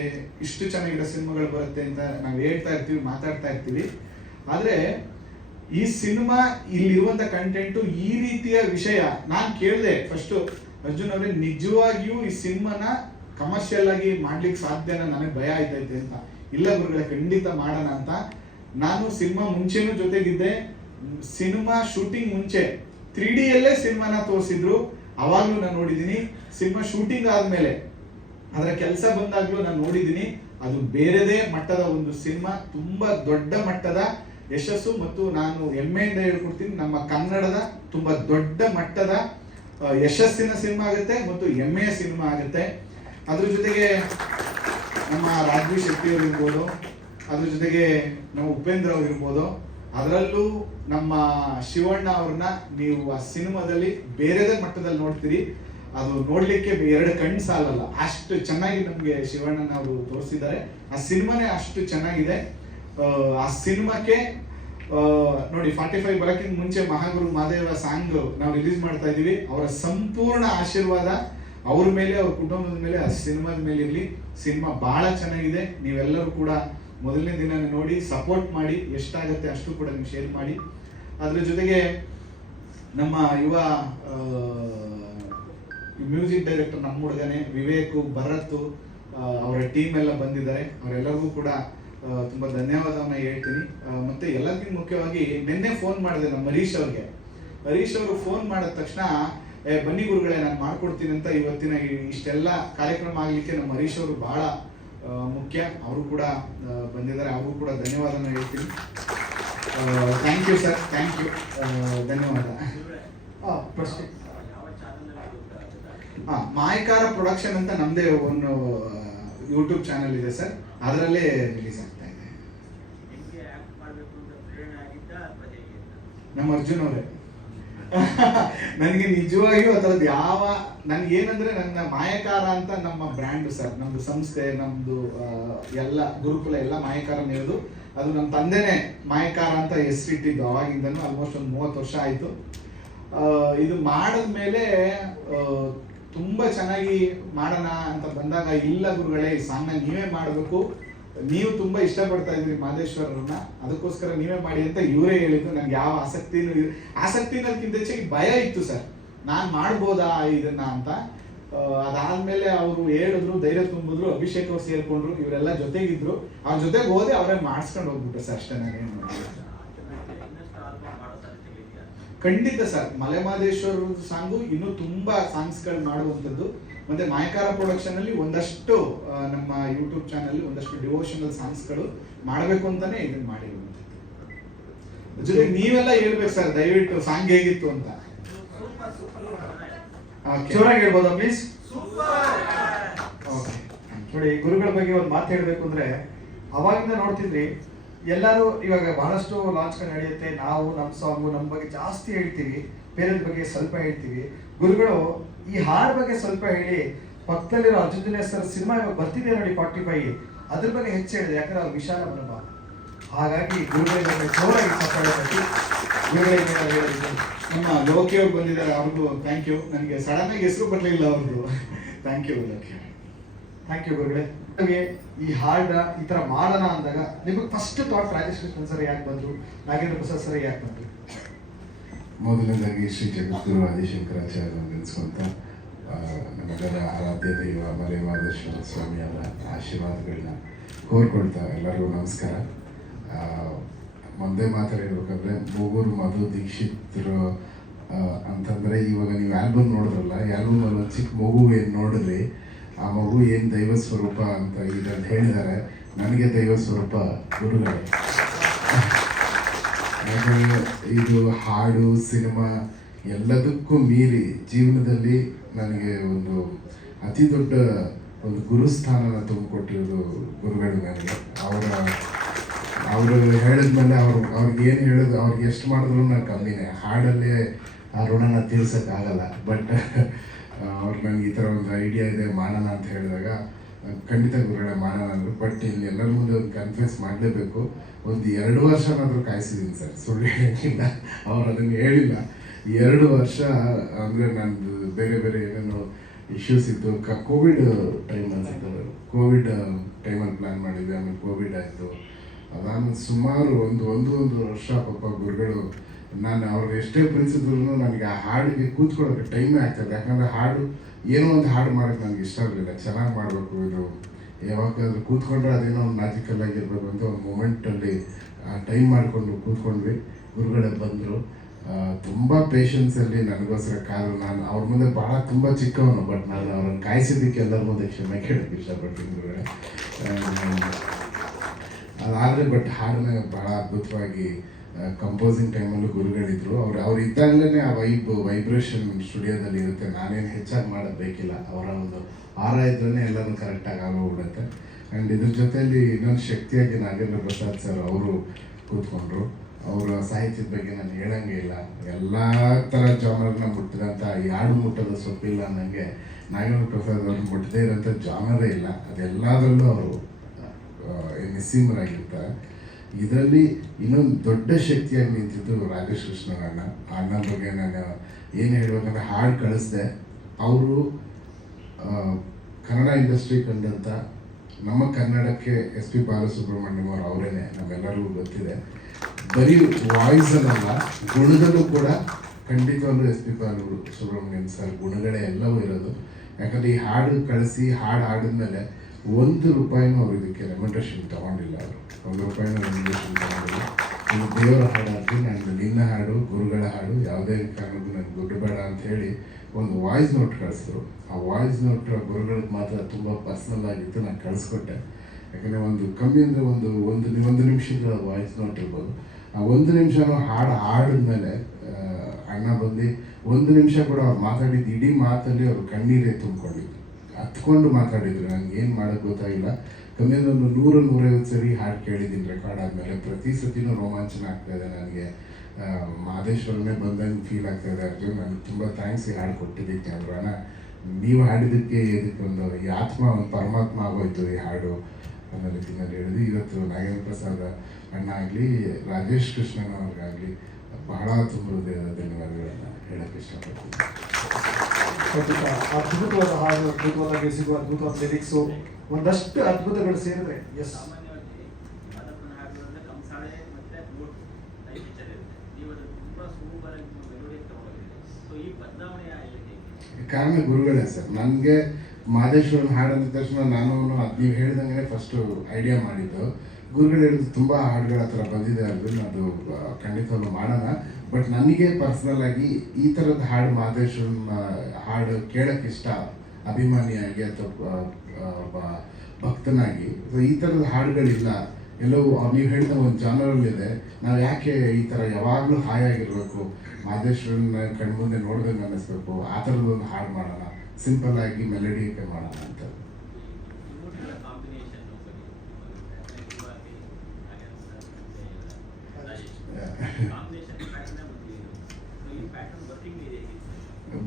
ಇಷ್ಟು ಚೆನ್ನಾಗಿರೋ ಸಿನಿಮಾಗಳು ಬರುತ್ತೆ ಅಂತ ನಾವು ಹೇಳ್ತಾ ಇರ್ತೀವಿ, ಮಾತಾಡ್ತಾ ಇರ್ತೀವಿ. ಆದರೆ ಈ ಸಿನಿಮಾ ಇಲ್ಲಿರುವಂತ ಕಂಟೆಂಟು ಈ ರೀತಿಯ ವಿಷಯ ನಾನು ಕೇಳಿದೆ ಫಸ್ಟ್, ಅರ್ಜುನ್ ಅವರೇ ನಿಜವಾಗಿಯೂ ಈ ಸಿನಿಮಾನ ಕಮರ್ಷಿಯಲ್ ಆಗಿ ಮಾಡ್ಲಿಕ್ಕೆ ಸಾಧ್ಯನ, ನನಗೆ ಭಯ ಆಯ್ತೈತೆ ಅಂತ. ಇಲ್ಲ ಗುರುಗಳೇ ಖಂಡಿತ ಮಾಡೋಣ ಅಂತ. ನಾನು ಸಿನಿಮಾ ಮುಂಚೆನೂ ಜೊತೆಗಿದ್ದೆ. ಸಿನಿಮಾ ಶೂಟಿಂಗ್ ಮುಂಚೆ 3D ಯಲ್ಲೇ ಸಿನಿಮಾನ ತೋರಿಸಿದ್ರು, ಅವಾಗ್ಲೂ ನಾನು ನೋಡಿದ್ದೀನಿ. ಸಿನಿಮಾ ಶೂಟಿಂಗ್ ಆದ್ಮೇಲೆ ಅದರ ಕೆಲಸ ಬಂದಾಗ್ಲೂ ನಾನು ನೋಡಿದ್ದೀನಿ. ಅದು ಬೇರೆದೇ ಮಟ್ಟದ ಒಂದು ಸಿನಿಮಾ, ತುಂಬಾ ದೊಡ್ಡ ಮಟ್ಟದ ಯಶಸ್ಸು. ಮತ್ತು ನಾನು ಹೆಮ್ಮೆಯಿಂದ ಹೇಳ್ಕೊಡ್ತೀನಿ, ನಮ್ಮ ಕನ್ನಡದ ತುಂಬಾ ದೊಡ್ಡ ಮಟ್ಟದ ಯಶಸ್ಸಿನ ಸಿನಿಮಾ ಆಗುತ್ತೆ ಮತ್ತು ಹೆಮ್ಮೆಯ ಸಿನಿಮಾ ಆಗುತ್ತೆ. ಅದ್ರ ಜೊತೆಗೆ ನಮ್ಮ ರಾಘವಿ ಶೆಟ್ಟಿ ಅವರು ಇರ್ಬೋದು, ಅದ್ರ ಜೊತೆಗೆ ನಮ್ಮ ಉಪೇಂದ್ರ ಅವ್ರು ಇರ್ಬೋದು, ಅದರಲ್ಲೂ ನಮ್ಮ ಶಿವಣ್ಣ ಅವ್ರನ್ನ ನೀವು ಆ ಸಿನಿಮಾದಲ್ಲಿ ಬೇರೆದೇ ಮಟ್ಟದಲ್ಲಿ ನೋಡ್ತೀರಿ. ಅದು ನೋಡ್ಲಿಕ್ಕೆ 2 ಕಣ್ಣು ಸಾಲಲ್ಲ, ಅಷ್ಟು ಚೆನ್ನಾಗಿ ನಮಗೆ ಶಿವಣ್ಣನ ಅವರು ತೋರಿಸಿದ್ದಾರೆ. ಆ ಸಿನಿಮಾನೇ ಅಷ್ಟು ಚೆನ್ನಾಗಿದೆ. ಆ ಸಿನಿಮಾಕ್ಕೆ ನೋಡಿ 45 ಬರೋಕ್ಕಿಂತ ಮುಂಚೆ ಮಹಾಗುರು ಮಹಾದೇವ ಸಾಂಗ್ ನಾವು ರಿಲೀಸ್ ಮಾಡ್ತಾ ಇದೀವಿ. ಅವರ ಸಂಪೂರ್ಣ ಆಶೀರ್ವಾದ ಅವ್ರ ಮೇಲೆ, ಅವ್ರ ಕುಟುಂಬದ ಮೇಲೆ, ಆ ಸಿನಿಮಾದ ಮೇಲೆ ಇರಲಿ. ಸಿನಿಮಾ ಬಹಳ ಚೆನ್ನಾಗಿದೆ. ನೀವೆಲ್ಲರೂ ಕೂಡ ಮೊದಲನೇ ದಿನ ನೋಡಿ ಸಪೋರ್ಟ್ ಮಾಡಿ, ಎಷ್ಟಾಗುತ್ತೆ ಅಷ್ಟು ಕೂಡ ನೀವು ಶೇರ್ ಮಾಡಿ. ಅದ್ರ ಜೊತೆಗೆ ನಮ್ಮ ಯುವ ಮ್ಯೂಸಿಕ್ ಡೈರೆಕ್ಟರ್ ನಮ್ಮ ಹುಡುಗನೇ ವಿವೇಕ್, ಭರತ್, ಅವರ ಟೀಮ್ ಎಲ್ಲ ಬಂದಿದ್ದಾರೆ. ಅವರೆಲ್ಲರಿಗೂ ಕೂಡ ತುಂಬಾ ಧನ್ಯವಾದವನ್ನ ಹೇಳ್ತೀನಿ. ಮತ್ತೆ ಎಲ್ಲರಿಗಿಂತ ಮುಖ್ಯವಾಗಿ ನಿನ್ನೆ ಫೋನ್ ಮಾಡಿದೆ ನಮ್ಮ ಹರೀಶ್ ಅವ್ರಿಗೆ. ಹರೀಶ್ ಅವರು ಫೋನ್ ಮಾಡಿದ ತಕ್ಷಣ ಬನ್ನಿ ಗುರುಗಳೇ ನಾನು ಮಾಡ್ಕೊಡ್ತೀನಿ ಅಂತ. ಇವತ್ತಿನ ಇಷ್ಟೆಲ್ಲ ಕಾರ್ಯಕ್ರಮ ಆಗ್ಲಿಕ್ಕೆ ನಮ್ಮ ಹರೀಶ್ ಅವರು ಬಹಳ ಮುಖ್ಯ. ಅವರು ಕೂಡ ಬಂದಿದ್ದಾರೆ, ಅವರು ಕೂಡ ಧನ್ಯವಾದನ ಹೇಳ್ತೀನಿ. Thank you sir, thank you, ಧನ್ಯವಾದ. ಮಾಯಕಾರ ಪ್ರೊಡಕ್ಷನ್ ಅಂತ ನಮ್ದೇ ಒಂದು ಯೂಟ್ಯೂಬ್ ಚಾನೆಲ್ ಇದೆ ಸರ್, ಅದರಲ್ಲೇ ರಿಲೀಸ್ ಆಗ್ತಾ ಇದೆ. ನಮ್ಮ ಅರ್ಜುನ್ ಅವರೇ ನನಗೆ ನಿಜವಾಗಿಯೂ ಆ ಥರದ್ದು ನನಗೇನಂದ್ರೆ ನನ್ನ ಮಾಯಕಾರ ಅಂತ ನಮ್ಮ ಬ್ರ್ಯಾಂಡ್ ಸರ್, ನಮ್ದು ಸಂಸ್ಥೆ, ನಮ್ದು ಎಲ್ಲ ಗುರುಕುಲ ಎಲ್ಲ ಮಾಯಕಾರನೇ ಇರೋದು. ಅದು ನಮ್ಮ ತಂದೆನೇ ಮಾಯಕಾರ ಅಂತ ಹೆಸರಿಟ್ಟಿದ್ದು ಅವಾಗಿಂದನೂ. ಆಲ್ಮೋಸ್ಟ್ ಒಂದು 30 ವರ್ಷ ಆಯಿತು. ಇದು ಮಾಡಿದ್ಮೇಲೆ ತುಂಬ ಚೆನ್ನಾಗಿ ಮಾಡೋಣ ಅಂತ ಬಂದಾಗ, ಇಲ್ಲ ಗುರುಗಳೇ ಈ ಸಾಂಗ್ನ ನೀವೇ ಮಾಡಬೇಕು, ನೀವು ತುಂಬಾ ಇಷ್ಟಪಡ್ತಾ ಇದ್ರಿ ಮಹದೇಶ್ವರರನ್ನ, ಅದಕ್ಕೋಸ್ಕರ ನೀವೇ ಮಾಡಿ ಅಂತ ಇವರೇ ಹೇಳಿದ್ದು. ನನಗೆ ಯಾವ ಆಸಕ್ತಿನಕ್ಕಿಂತ ಹೆಚ್ಚಾಗಿ ಭಯ ಇತ್ತು ಸರ್, ನಾನು ಮಾಡ್ಬೋದಾ ಇದನ್ನ ಅಂತ. ಅದಾದ್ಮೇಲೆ ಅವರು ಹೇಳಿದ್ರು, ಧೈರ್ಯ ತುಂಬಿದ್ರು, ಅಭಿಷೇಕ್ ಅವ್ರು ಸೇರ್ಕೊಂಡ್ರು, ಇವರೆಲ್ಲ ಜೊತೆಗಿದ್ರು. ಅವ್ರ ಜೊತೆಗೆ ಹೋದೆ, ಅವರೇ ಮಾಡಿಸ್ಕೊಂಡು ಹೋಗ್ಬಿಟ್ಟೆ ಸರ್, ಅಷ್ಟೇ. ಖಂಡಿತ ಸರ್, ಮಲೆ ಮಹದೇಶ್ವರ ಸಾಂಗು ಇನ್ನೂ ತುಂಬಾ ಸಾಂಗ್ಸ್ಗಳು ಮಾಡುವಂಥದ್ದು. ಮತ್ತೆ ಮಾಯಕಾರ ಪ್ರೊಡಕ್ಷನ್ ಅಲ್ಲಿ ಒಂದಷ್ಟು ನಮ್ಮ ಯೂಟ್ಯೂಬ್ ಚಾನಲ್ ಒಂದಷ್ಟು ಡಿವೋಷನಲ್ ಸಾಂಗ್ಸ್ಗಳು ಮಾಡಬೇಕು ಅಂತಾನೆ ಇದನ್ನ ಮಾಡಿರುವಂಥದ್ದು. ಜೊತೆಗೆ ನೀವೆಲ್ಲ ಹೇಳ್ಬೇಕು ಸರ್, ದಯವಿಟ್ಟು ಸಾಂಗ್ ಹೇಗಿತ್ತು ಅಂತ ಜೋರಾಗಿ ಹೇಳ್ಬೋದಾ ಪ್ಲೀಸ್? ನೋಡಿ, ಗುರುಗಳ ಬಗ್ಗೆ ಒಂದು ಮಾತು ಹೇಳ್ಬೇಕು ಅಂದ್ರೆ, ಅವಾಗಿಂದ ನೋಡ್ತಿದ್ರಿ ಎಲ್ಲರೂ. ಇವಾಗ ಬಹಳಷ್ಟು ಲಾಂಚ್ಗಳು ನಡೆಯುತ್ತೆ, ನಾವು ನಮ್ಮ ಸಾಂಗು ನಮ್ಮ ಬಗ್ಗೆ ಜಾಸ್ತಿ ಹೇಳ್ತೀವಿ, ಬೇರೆದ್ರ ಬಗ್ಗೆ ಸ್ವಲ್ಪ ಹೇಳ್ತೀವಿ. ಗುರುಗಳು ಈ ಹಾಡ್ ಬಗ್ಗೆ ಸ್ವಲ್ಪ ಹೇಳಿ, ಪಕ್ಕದಲ್ಲಿರೋ ಅರ್ಜುನ್ ಸರ್ ಸಿನಿಮಾ ಇವಾಗ ಬರ್ತಿದೆ ನೋಡಿ 45, ಅದ್ರ ಬಗ್ಗೆ ಹೆಚ್ಚು ಹೇಳಿದೆ. ಯಾಕಂದ್ರೆ ಅವ್ರು ವಿಶಾಲ ಮನೋಭಾವ. ಹಾಗಾಗಿ ಗುರುಗಳಿಗೆ ಜೋರಾಗಿ ಸಪೋರ್ಟ್. ನಮ್ಮ ಲೋಕಿ ಅವ್ರು ಬಂದಿದ್ದಾರೆ, ಅವ್ರಿಗೂ ಥ್ಯಾಂಕ್ ಯು. ನನಗೆ ಸಡನ್ ಆಗಿ ಹೆಸರು ಬರಲಿಲ್ಲ ಅವ್ರದ್ದು. Thank you Loki. Thank you ಗುರುಗಳೇ. ಈ ಹಾಡ ಈ ತರ ಮಾಡೋಣ ಅಂದಾಗ ನಿಮಗೆ first thought Rajesh Krishnan sir ಯಾಕೆ ಬಂದ್ರು, ನಾಗೇಂದ್ರ ಪ್ರಸಾದ್ ಸರ್ ಯಾಕೆ ಬಂದ್ರು? ಮೊದಲನೇದಾಗಿ ಶ್ರೀ ಜಗದ್ಗುರು ಆದಿಶಂಕರಾಚಾರ್ಯ ನೆನೆಸ್ಕೊಂತ ನಮ್ಮೆಲ್ಲರ ಆರಾಧ್ಯ ದೈವ ಮಲೆ ಮಹದೇಶ್ವರ ಸ್ವಾಮಿಯವರ ಆಶೀರ್ವಾದಗಳನ್ನ ಕೋರ್ಕೊಳ್ತಾ ಎಲ್ಲರಿಗೂ ನಮಸ್ಕಾರ. ಒಂದೇ ಮಾತು ಹೇಳ್ಬೇಕಂದ್ರೆ ಮೂಗೂರು ಮಧು ದೀಕ್ಷಿತರು ಅಂತಂದರೆ ಇವಾಗ ನೀವು ಆಲ್ಬಮ್ ನೋಡಿದ್ರಲ್ಲ, ಆಲ್ಬಮಲ್ಲಿ ಒಂದು ಚಿಕ್ಕ ಮಗು ಏನು ನೋಡಿದ್ರಿ, ಆ ಮಗು ಏನು ದೈವ ಸ್ವರೂಪ ಅಂತ ಇದರಲ್ಲಿ ಹೇಳಿದ್ದಾರೆ. ನನಗೆ ದೈವ ಸ್ವರೂಪ ಗುರುಗಳೇ. ಯಾಕಂದರೆ ಇದು ಹಾಡು, ಸಿನಿಮಾ ಎಲ್ಲದಕ್ಕೂ ಮೀರಿ ಜೀವನದಲ್ಲಿ ನನಗೆ ಒಂದು ಅತಿ ದೊಡ್ಡ ಒಂದು ಗುರುಸ್ಥಾನನ ತುಂಬಿಕೊಟ್ಟಿರೋದು ಗುರುಗಳು ನನಗೆ. ಅವರು ಹೇಳಿದ್ಮೇಲೆ ಅವ್ರಿಗೆ ಏನು ಹೇಳೋದು, ಅವ್ರಿಗೆ ಎಷ್ಟು ಮಾಡಿದ್ರು ನಾನು ಕಮ್ಮಿನೇ. ಹಾಡಲ್ಲೇ ಆ ಋಣನ ತೀರ್ಸೋಕ್ಕಾಗಲ್ಲ. ಬಟ್ ಅವ್ರು ನನಗೆ ಈ ಥರ ಒಂದು ಐಡಿಯಾ ಇದೆ ಮಾಡೋಣ ಅಂತ ಹೇಳಿದಾಗ ಖಂಡಿತ ಗುರುಗಳೇ ಮಾಡೋಣ ಅಂದರು. ಬಟ್ ಇಲ್ಲಿ ಎಲ್ಲರ ಮುಂದೆ ಒಂದು ಕನ್ಫ್ಯೂಸ್ ಮಾಡಲೇಬೇಕು, ಒಂದು 2 ವರ್ಷನಾದರೂ ಕಾಯಿಸಿದ್ದೀನಿ ಸರ್, ಸುಳ್ಳು ಹೇಳೋಕ್ಕಿಲ್ಲ. ಅವ್ರು ಅದನ್ನು ಹೇಳಿಲ್ಲ. 2 ವರ್ಷ ಅಂದರೆ ನಂದು ಬೇರೆ ಬೇರೆ ಏನೇನೋ ಇಶ್ಯೂಸ್ ಇತ್ತು. ಕೋವಿಡ್ ಟೈಮ್ ಅನ್ಸುತ್ತೆ, ಕೋವಿಡ್ ಟೈಮಲ್ಲಿ ಪ್ಲ್ಯಾನ್ ಮಾಡಿದ್ವಿ. ಆಮೇಲೆ ಕೋವಿಡ್ ಆಯಿತು. ಅದಾದ್ಮೇಲೆ ಸುಮಾರು ಒಂದು ವರ್ಷ ಪಾಪ ಗುರುಗಳು, ನಾನು ಅವ್ರು ಎಷ್ಟೇ ಪ್ರಿನ್ಸಿದ್ರು ನನಗೆ ಆ ಹಾಡಿಗೆ ಕೂತ್ಕೊಳ್ಳೋಕೆ ಟೈಮೇ ಆಗ್ತದೆ. ಯಾಕಂದರೆ ಹಾಡು ಏನೋ ಒಂದು ಹಾಡು ಮಾಡೋಕ್ಕೆ ನನಗೆ ಇಷ್ಟ ಆಗಲಿಲ್ಲ. ಚೆನ್ನಾಗಿ ಮಾಡಬೇಕು, ಇದು ಯಾವಾಗಾದ್ರೂ ಕೂತ್ಕೊಂಡ್ರೆ ಅದೇನೋ ಒಂದು ಮ್ಯಾಜಿಕಲ್ ಆಗಿರ್ಬೇಕು ಅಂತ ಒಂದು ಮೂಮೆಂಟಲ್ಲಿ ಟೈಮ್ ಮಾಡಿಕೊಂಡು ಕೂತ್ಕೊಂಡ್ವಿ. ಗುರುಗಳೇ ಬಂದರು, ತುಂಬ ಪೇಷನ್ಸಲ್ಲಿ ನನಗೋಸ್ಕರ ಕಾದು. ನಾನು ಅವ್ರ ಮುಂದೆ ಭಾಳ ತುಂಬ ಚಿಕ್ಕವನು, ಬಟ್ ನಾನು ಅವ್ರನ್ನ ಕಾಯಿಸಿದ್ದಕ್ಕೆ ಎಲ್ಲರ ಮುಂದೆ ಕ್ಷಮೆ ಕೇಳೋಕ್ಕೆ ಇಷ್ಟಪಡ್ತೀನಿ ಗುರುಗಳೇ. ಅದಾದರೆ ಬಟ್ ಹಾಡನ್ನ ಭಾಳ ಅದ್ಭುತವಾಗಿ ಕಂಪೋಸಿಂಗ್ ಟೈಮಲ್ಲೂ ಗುರುಗಳಿದ್ರು. ಅವ್ರು ಇದ್ದಾಗಲೇ ಆ ವೈಬ್ರೇಷನ್ ಸ್ಟುಡಿಯೋದಲ್ಲಿ ಇರುತ್ತೆ. ನಾನೇನು ಹೆಚ್ಚಾಗಿ ಮಾಡೋದು ಬೇಕಿಲ್ಲ, ಅವರ ಒಂದು ಆರ ಇದ್ರೇ ಎಲ್ಲನೂ ಕರೆಕ್ಟಾಗಿ ಆಗೋಗ್ಬಿಡುತ್ತೆ. ಆ್ಯಂಡ್ ಇದ್ರ ಜೊತೆಯಲ್ಲಿ ಇನ್ನೊಂದು ಶಕ್ತಿಯಾಗಿ ನಾಗೇಂದ್ರ ಪ್ರಸಾದ್ ಸರ್ ಅವರು ಕೂತ್ಕೊಂಡ್ರು. ಅವರ ಸಾಹಿತ್ಯದ ಬಗ್ಗೆ ನಾನು ಹೇಳಂಗೆ ಇಲ್ಲ. ಎಲ್ಲ ಥರ ಜಾನರ್ನ ಮುಟ್ಟಿದಂಥ ಯಾಡು ಮುಟ್ಟದ ಸೊಪ್ಪಿಲ್ಲ ಅನ್ನಂಗೆ ನಾಗೇಂದ್ರ ಪ್ರಸಾದ್ ಅವ್ರನ್ನ ಮುಟ್ಟದೇ ಇರೋಂಥ ಜಾನರೇ ಇಲ್ಲ. ಅದೆಲ್ಲದರಲ್ಲೂ ಅವರು ನಿಸ್ಸೀಮರಾಗಿರ್ತಾರೆ. ಇದರಲ್ಲಿ ಇನ್ನೊಂದು ದೊಡ್ಡ ಶಕ್ತಿಯಾಗಿ ನಿಂತಿದ್ದು ರಾಜೇಶ್ ಕೃಷ್ಣನ್ ಅಣ್ಣನ ಬಗ್ಗೆ ನಾನು ಏನು ಹೇಳ್ಬೇಕಂದ್ರೆ, ಹಾಡು ಕಳಿಸ್ದೆ. ಅವರು ಕನ್ನಡ ಇಂಡಸ್ಟ್ರಿ ಕಂಡಂಥ ನಮ್ಮ ಕನ್ನಡಕ್ಕೆ SP ಬಾಲಸುಬ್ರಹ್ಮಣ್ಯಂ ಅವರು ಅವರೇನೆ, ನಮ್ಮೆಲ್ಲರಿಗೂ ಗೊತ್ತಿದೆ. ಬರೀ ವಾಯ್ಸಲ್ಲ, ಗುಣದಲ್ಲೂ ಕೂಡ ಖಂಡಿತವಾಗ್ಲೂ SP ಬಾಲಸುಬ್ರಹ್ಮಣ್ಯಂ ಸರ್ ಗುಣಗಳೇ ಎಲ್ಲವೂ ಇರೋದು. ಯಾಕಂದರೆ ಈ ಹಾಡು ಕಳಿಸಿ ಹಾಡು ಹಾಡಿದ್ಮೇಲೆ ₹1 ಅವ್ರು ಇದಕ್ಕೆ ರೆಮ್ಯುನರೇಷನ್ ತೊಗೊಂಡಿಲ್ಲ. ಅವರು ₹1 ರೆಮ್ಯುನರೇಷನ್ ತೊಗೊಂಡಿಲ್ಲ. ಇದು ದೇವರ ಹಾಡಾಗಿ ನಾನು ನಿನ್ನ ಹಾಡು, ಗುರುಗಳ ಹಾಡು, ಯಾವುದೇ ಕಾರಣಕ್ಕೂ ನನಗೆ ದುಡ್ಡು ಬೇಡ ಅಂತ ಹೇಳಿ ಒಂದು ವಾಯ್ಸ್ ನೋಟ್ ಕಳಿಸಿದ್ರು. ಆ ವಾಯ್ಸ್ ನೋಟ್ ಗುರುಗಳಿಗೆ ಮಾತ್ರ ತುಂಬ ಪರ್ಸ್ನಲ್ ಆಗಿತ್ತು, ನಾನು ಕಳಿಸ್ಕೊಟ್ಟೆ. ಯಾಕಂದರೆ ಒಂದು ಕಮ್ಮಿ ಅಂದರೆ ಒಂದು ನಿಮಿಷದ ವಾಯ್ಸ್ ನೋಟ್ ಇರ್ಬೋದು. ಆ 1 ನಿಮಿಷನೂ ಹಾಡಿದ್ಮೇಲೆ ಅಣ್ಣ ಬಂದು 1 ನಿಮಿಷ ಕೂಡ ಅವ್ರು ಮಾತಾಡಿದ್ದು ಇಡೀ ಮಾತಲ್ಲಿ ಅವರು ಕಣ್ಣೀರೇ ತುಂಬಿಕೊಂಡಿದ್ದು, ಹತ್ಕೊಂಡು ಮಾತಾಡಿದ್ರು. ನನಗೆ ಏನು ಮಾಡೋಕ್ಕೆ ಗೊತ್ತಾಗಿಲ್ಲ. ಕಮ್ಮಿ ಅಂದರೆ ಒಂದು 100-150 ಸರಿ ಹಾಡು ಕೇಳಿದ್ದೀನಿ ರೆಕಾರ್ಡ್ ಆದಮೇಲೆ. ಪ್ರತಿ ಸತಿನೂ ರೋಮಾಂಚನ ಆಗ್ತಾಯಿದೆ ನನಗೆ. ಮಹದೇಶ್ವರನೇ ಬಂದಂಗೆ ಫೀಲ್ ಆಗ್ತಾಯಿದೆ. ಅದು ನನಗೆ ತುಂಬ ಥ್ಯಾಂಕ್ಸ್ ಈ ಹಾಡು ಕೊಟ್ಟಿದ್ದಕ್ಕೆ. ಅವರು ಅಣ್ಣ ನೀವು ಹಾಡಿದ್ದಕ್ಕೆ ಇದಕ್ಕೊಂದು ಈ ಆತ್ಮ ಒಂದು ಪರಮಾತ್ಮ ಆಗೋಯ್ತು ಈ ಹಾಡು ಅನ್ನೋ ರೀತಿಯಲ್ಲಿ ಹೇಳಿದ್ವಿ. ಇವತ್ತು ನಾಗೇಂದ್ರ ಪ್ರಸಾದ್ ಅಣ್ಣ ಆಗಲಿ, ರಾಜೇಶ್ ಕೃಷ್ಣನ್ ಅವ್ರಿಗಾಗಲಿ ಬಹಳ ತುಂಬ ಹೃದಯದ ಧನ್ಯವಾದಗಳನ್ನು ಹೇಳೋಕ್ಕೆ ಇಷ್ಟಪಡ್ತೀನಿ. ಅದ್ಭುತವಾದ ಹಾಡು, ಅದ್ಭುತವಾದ ಮ್ಯೂಸಿಕ್, ಅದ್ಭುತವಾದ ಲಿರಿಕ್ಸು, ಒಂದಷ್ಟು ಅದ್ಭುತಗಳು ಸೇರಿದ್ರೆ ಎಸ್. ಕಾರಣ ಗುರುಗಳೇ ಸರ್. ನನಗೆ ಮಹದೇಶ್ವರನ ಹಾಡು ಅಂದ ತಕ್ಷಣ ನಾನು ನೀವು ಹೇಳ್ದಂಗೆ ಫಸ್ಟು ಐಡಿಯಾ ಮಾಡಿದ್ದು. ಗುರುಗಳು ಹೇಳಿದ್ದು ತುಂಬ ಹಾಡುಗಳ ಹತ್ರ ಬಂದಿದೆ, ಅದು ಖಂಡಿತವಾಗ್ಲೂ ಮಾಡೋಣ. ಬಟ್ ನನಗೆ ಪರ್ಸ್ನಲ್ ಆಗಿ ಈ ಥರದ ಹಾಡು, ಮಹದೇಶ್ವರನ ಹಾಡು ಕೇಳೋಕ್ಕೆ ಇಷ್ಟ, ಅಭಿಮಾನಿಯಾಗಿ ಅಥವಾ ಭಕ್ತನಾಗಿ. ಸೊ ಈ ಥರದ ಹಾಡುಗಳಿಲ್ಲ, ಎಲ್ಲವೂ ನೀವು ಹೇಳಿದ ಒಂದು ಜಾನರಲ್ಲಿದೆ. ನಾವು ಯಾಕೆ ಈ ಥರ ಯಾವಾಗಲೂ ಹಾಯಾಗಿರಬೇಕು, ಮಹದೇಶ್ವರನ ಕಣ್ಮುಂದೆ ನೋಡ್ದಂಗೆ ಅನ್ನಿಸ್ಬೇಕು, ಆ ಥರದೊಂದು ಹಾಡು ಮಾಡೋಣ, ಸಿಂಪಲ್ ಆಗಿ ಮೆಲಡಿ ಮಾಡೋಣ ಅಂತ.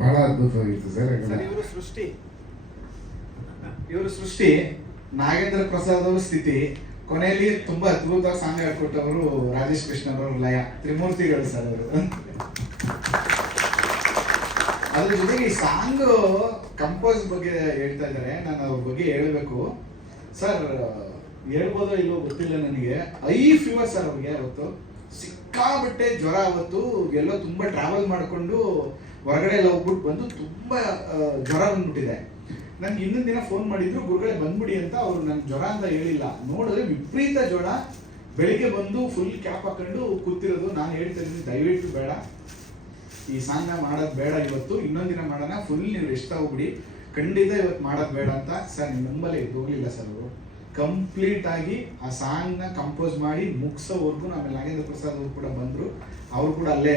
ಬಹಳ ಅದ್ಭುತವಾಗಿತ್ತು ಸರ್. ಇವರು ಸೃಷ್ಟಿ, ನಾಗೇಂದ್ರ ಪ್ರಸಾದ್ ಅವ್ರ ಸ್ಥಿತಿ, ಕೊನೆಯಲ್ಲಿ ತುಂಬಾ ಅದ್ಭುತ ಸಾಂಗ್ ಹೇಳ್ಕೊಟ್ಟವರು ರಾಜೇಶ್ ಕೃಷ್ಣನ್ ಅವರು ಲಯ, ತ್ರಿಮೂರ್ತಿಗಳು ಸರ್ ಅವರು. ಅದ್ರ ಜೊತೆಗೆ ಈ ಸಾಂಗ್ ಕಂಪೋಸ್ ಬಗ್ಗೆ ಹೇಳ್ತಾ ಇದ್ದಾರೆ, ನಾನು ಅವ್ರ ಬಗ್ಗೆ ಹೇಳಬೇಕು ಸರ್. ಹೇಳ್ಬೋದೋ ಇಲ್ಲೋ ಗೊತ್ತಿಲ್ಲ ನನಗೆ. ಫೀವರ್ ಸರ್ ಅವ್ರಿಗೆ ಅವತ್ತು ಸಿಕ್ಕಾಬಟ್ಟೆ ಜ್ವರ. ಅವತ್ತು ಎಲ್ಲೋ ತುಂಬಾ ಟ್ರಾವೆಲ್ ಮಾಡಿಕೊಂಡು ಹೊರಗಡೆ ಎಲ್ಲ ಹೋಗ್ಬಿಟ್ಟು ಬಂದು ತುಂಬಾ ಜ್ವರ ಬಂದ್ಬಿಟ್ಟಿದೆ. ನನ್ಗೆ ಇನ್ನೊಂದು ದಿನ ಫೋನ್ ಮಾಡಿದ್ರು, ಗುರುಗಳೇ ಬಂದ್ಬಿಡಿ ಅಂತ. ಅವ್ರು ನನ್ಗೆ ಜ್ವರ ಅಂತ ಹೇಳಿಲ್ಲ, ನೋಡಿದ್ರೆ ವಿಪರೀತ ಜ್ವರ. ಬೆಳಿಗ್ಗೆ ಬಂದು ಫುಲ್ ಕ್ಯಾಪ್ ಹಾಕೊಂಡು ಕೂತಿರೋದು. ನಾನು ಹೇಳ್ತಾ ಇದ್ದೀನಿ ದಯವಿಟ್ಟು ಬೇಡ, ಈ ಸಾಂಗ್ನ ಮಾಡೋದು ಬೇಡ, ಇವತ್ತು ಇನ್ನೊಂದಿನ ಮಾಡೋಣ, ಫುಲ್ ನೀವು ರೆಸ್ಟ್ ತಗೋಬಿಡಿ, ಖಂಡಿತ ಇವತ್ತು ಮಾಡೋದು ಬೇಡ ಅಂತ. ಸರ್ ನಿಮ್ಮ ನಂಬಲ್ಲೇ ಹೋಗ್ಲಿಲ್ಲ ಸರ್ ಅವರು ಕಂಪ್ಲೀಟ್ ಆಗಿ ಆ ಸಾಂಗ್ನ ಕಂಪೋಸ್ ಮಾಡಿ ಮುಗಿಸೋವರೆಗೂ. ಆಮೇಲೆ ನಾಗೇಂದ್ರ ಪ್ರಸಾದ್ ಅವರು ಕೂಡ ಬಂದರು, ಅವರು ಕೂಡ ಅಲ್ಲೇ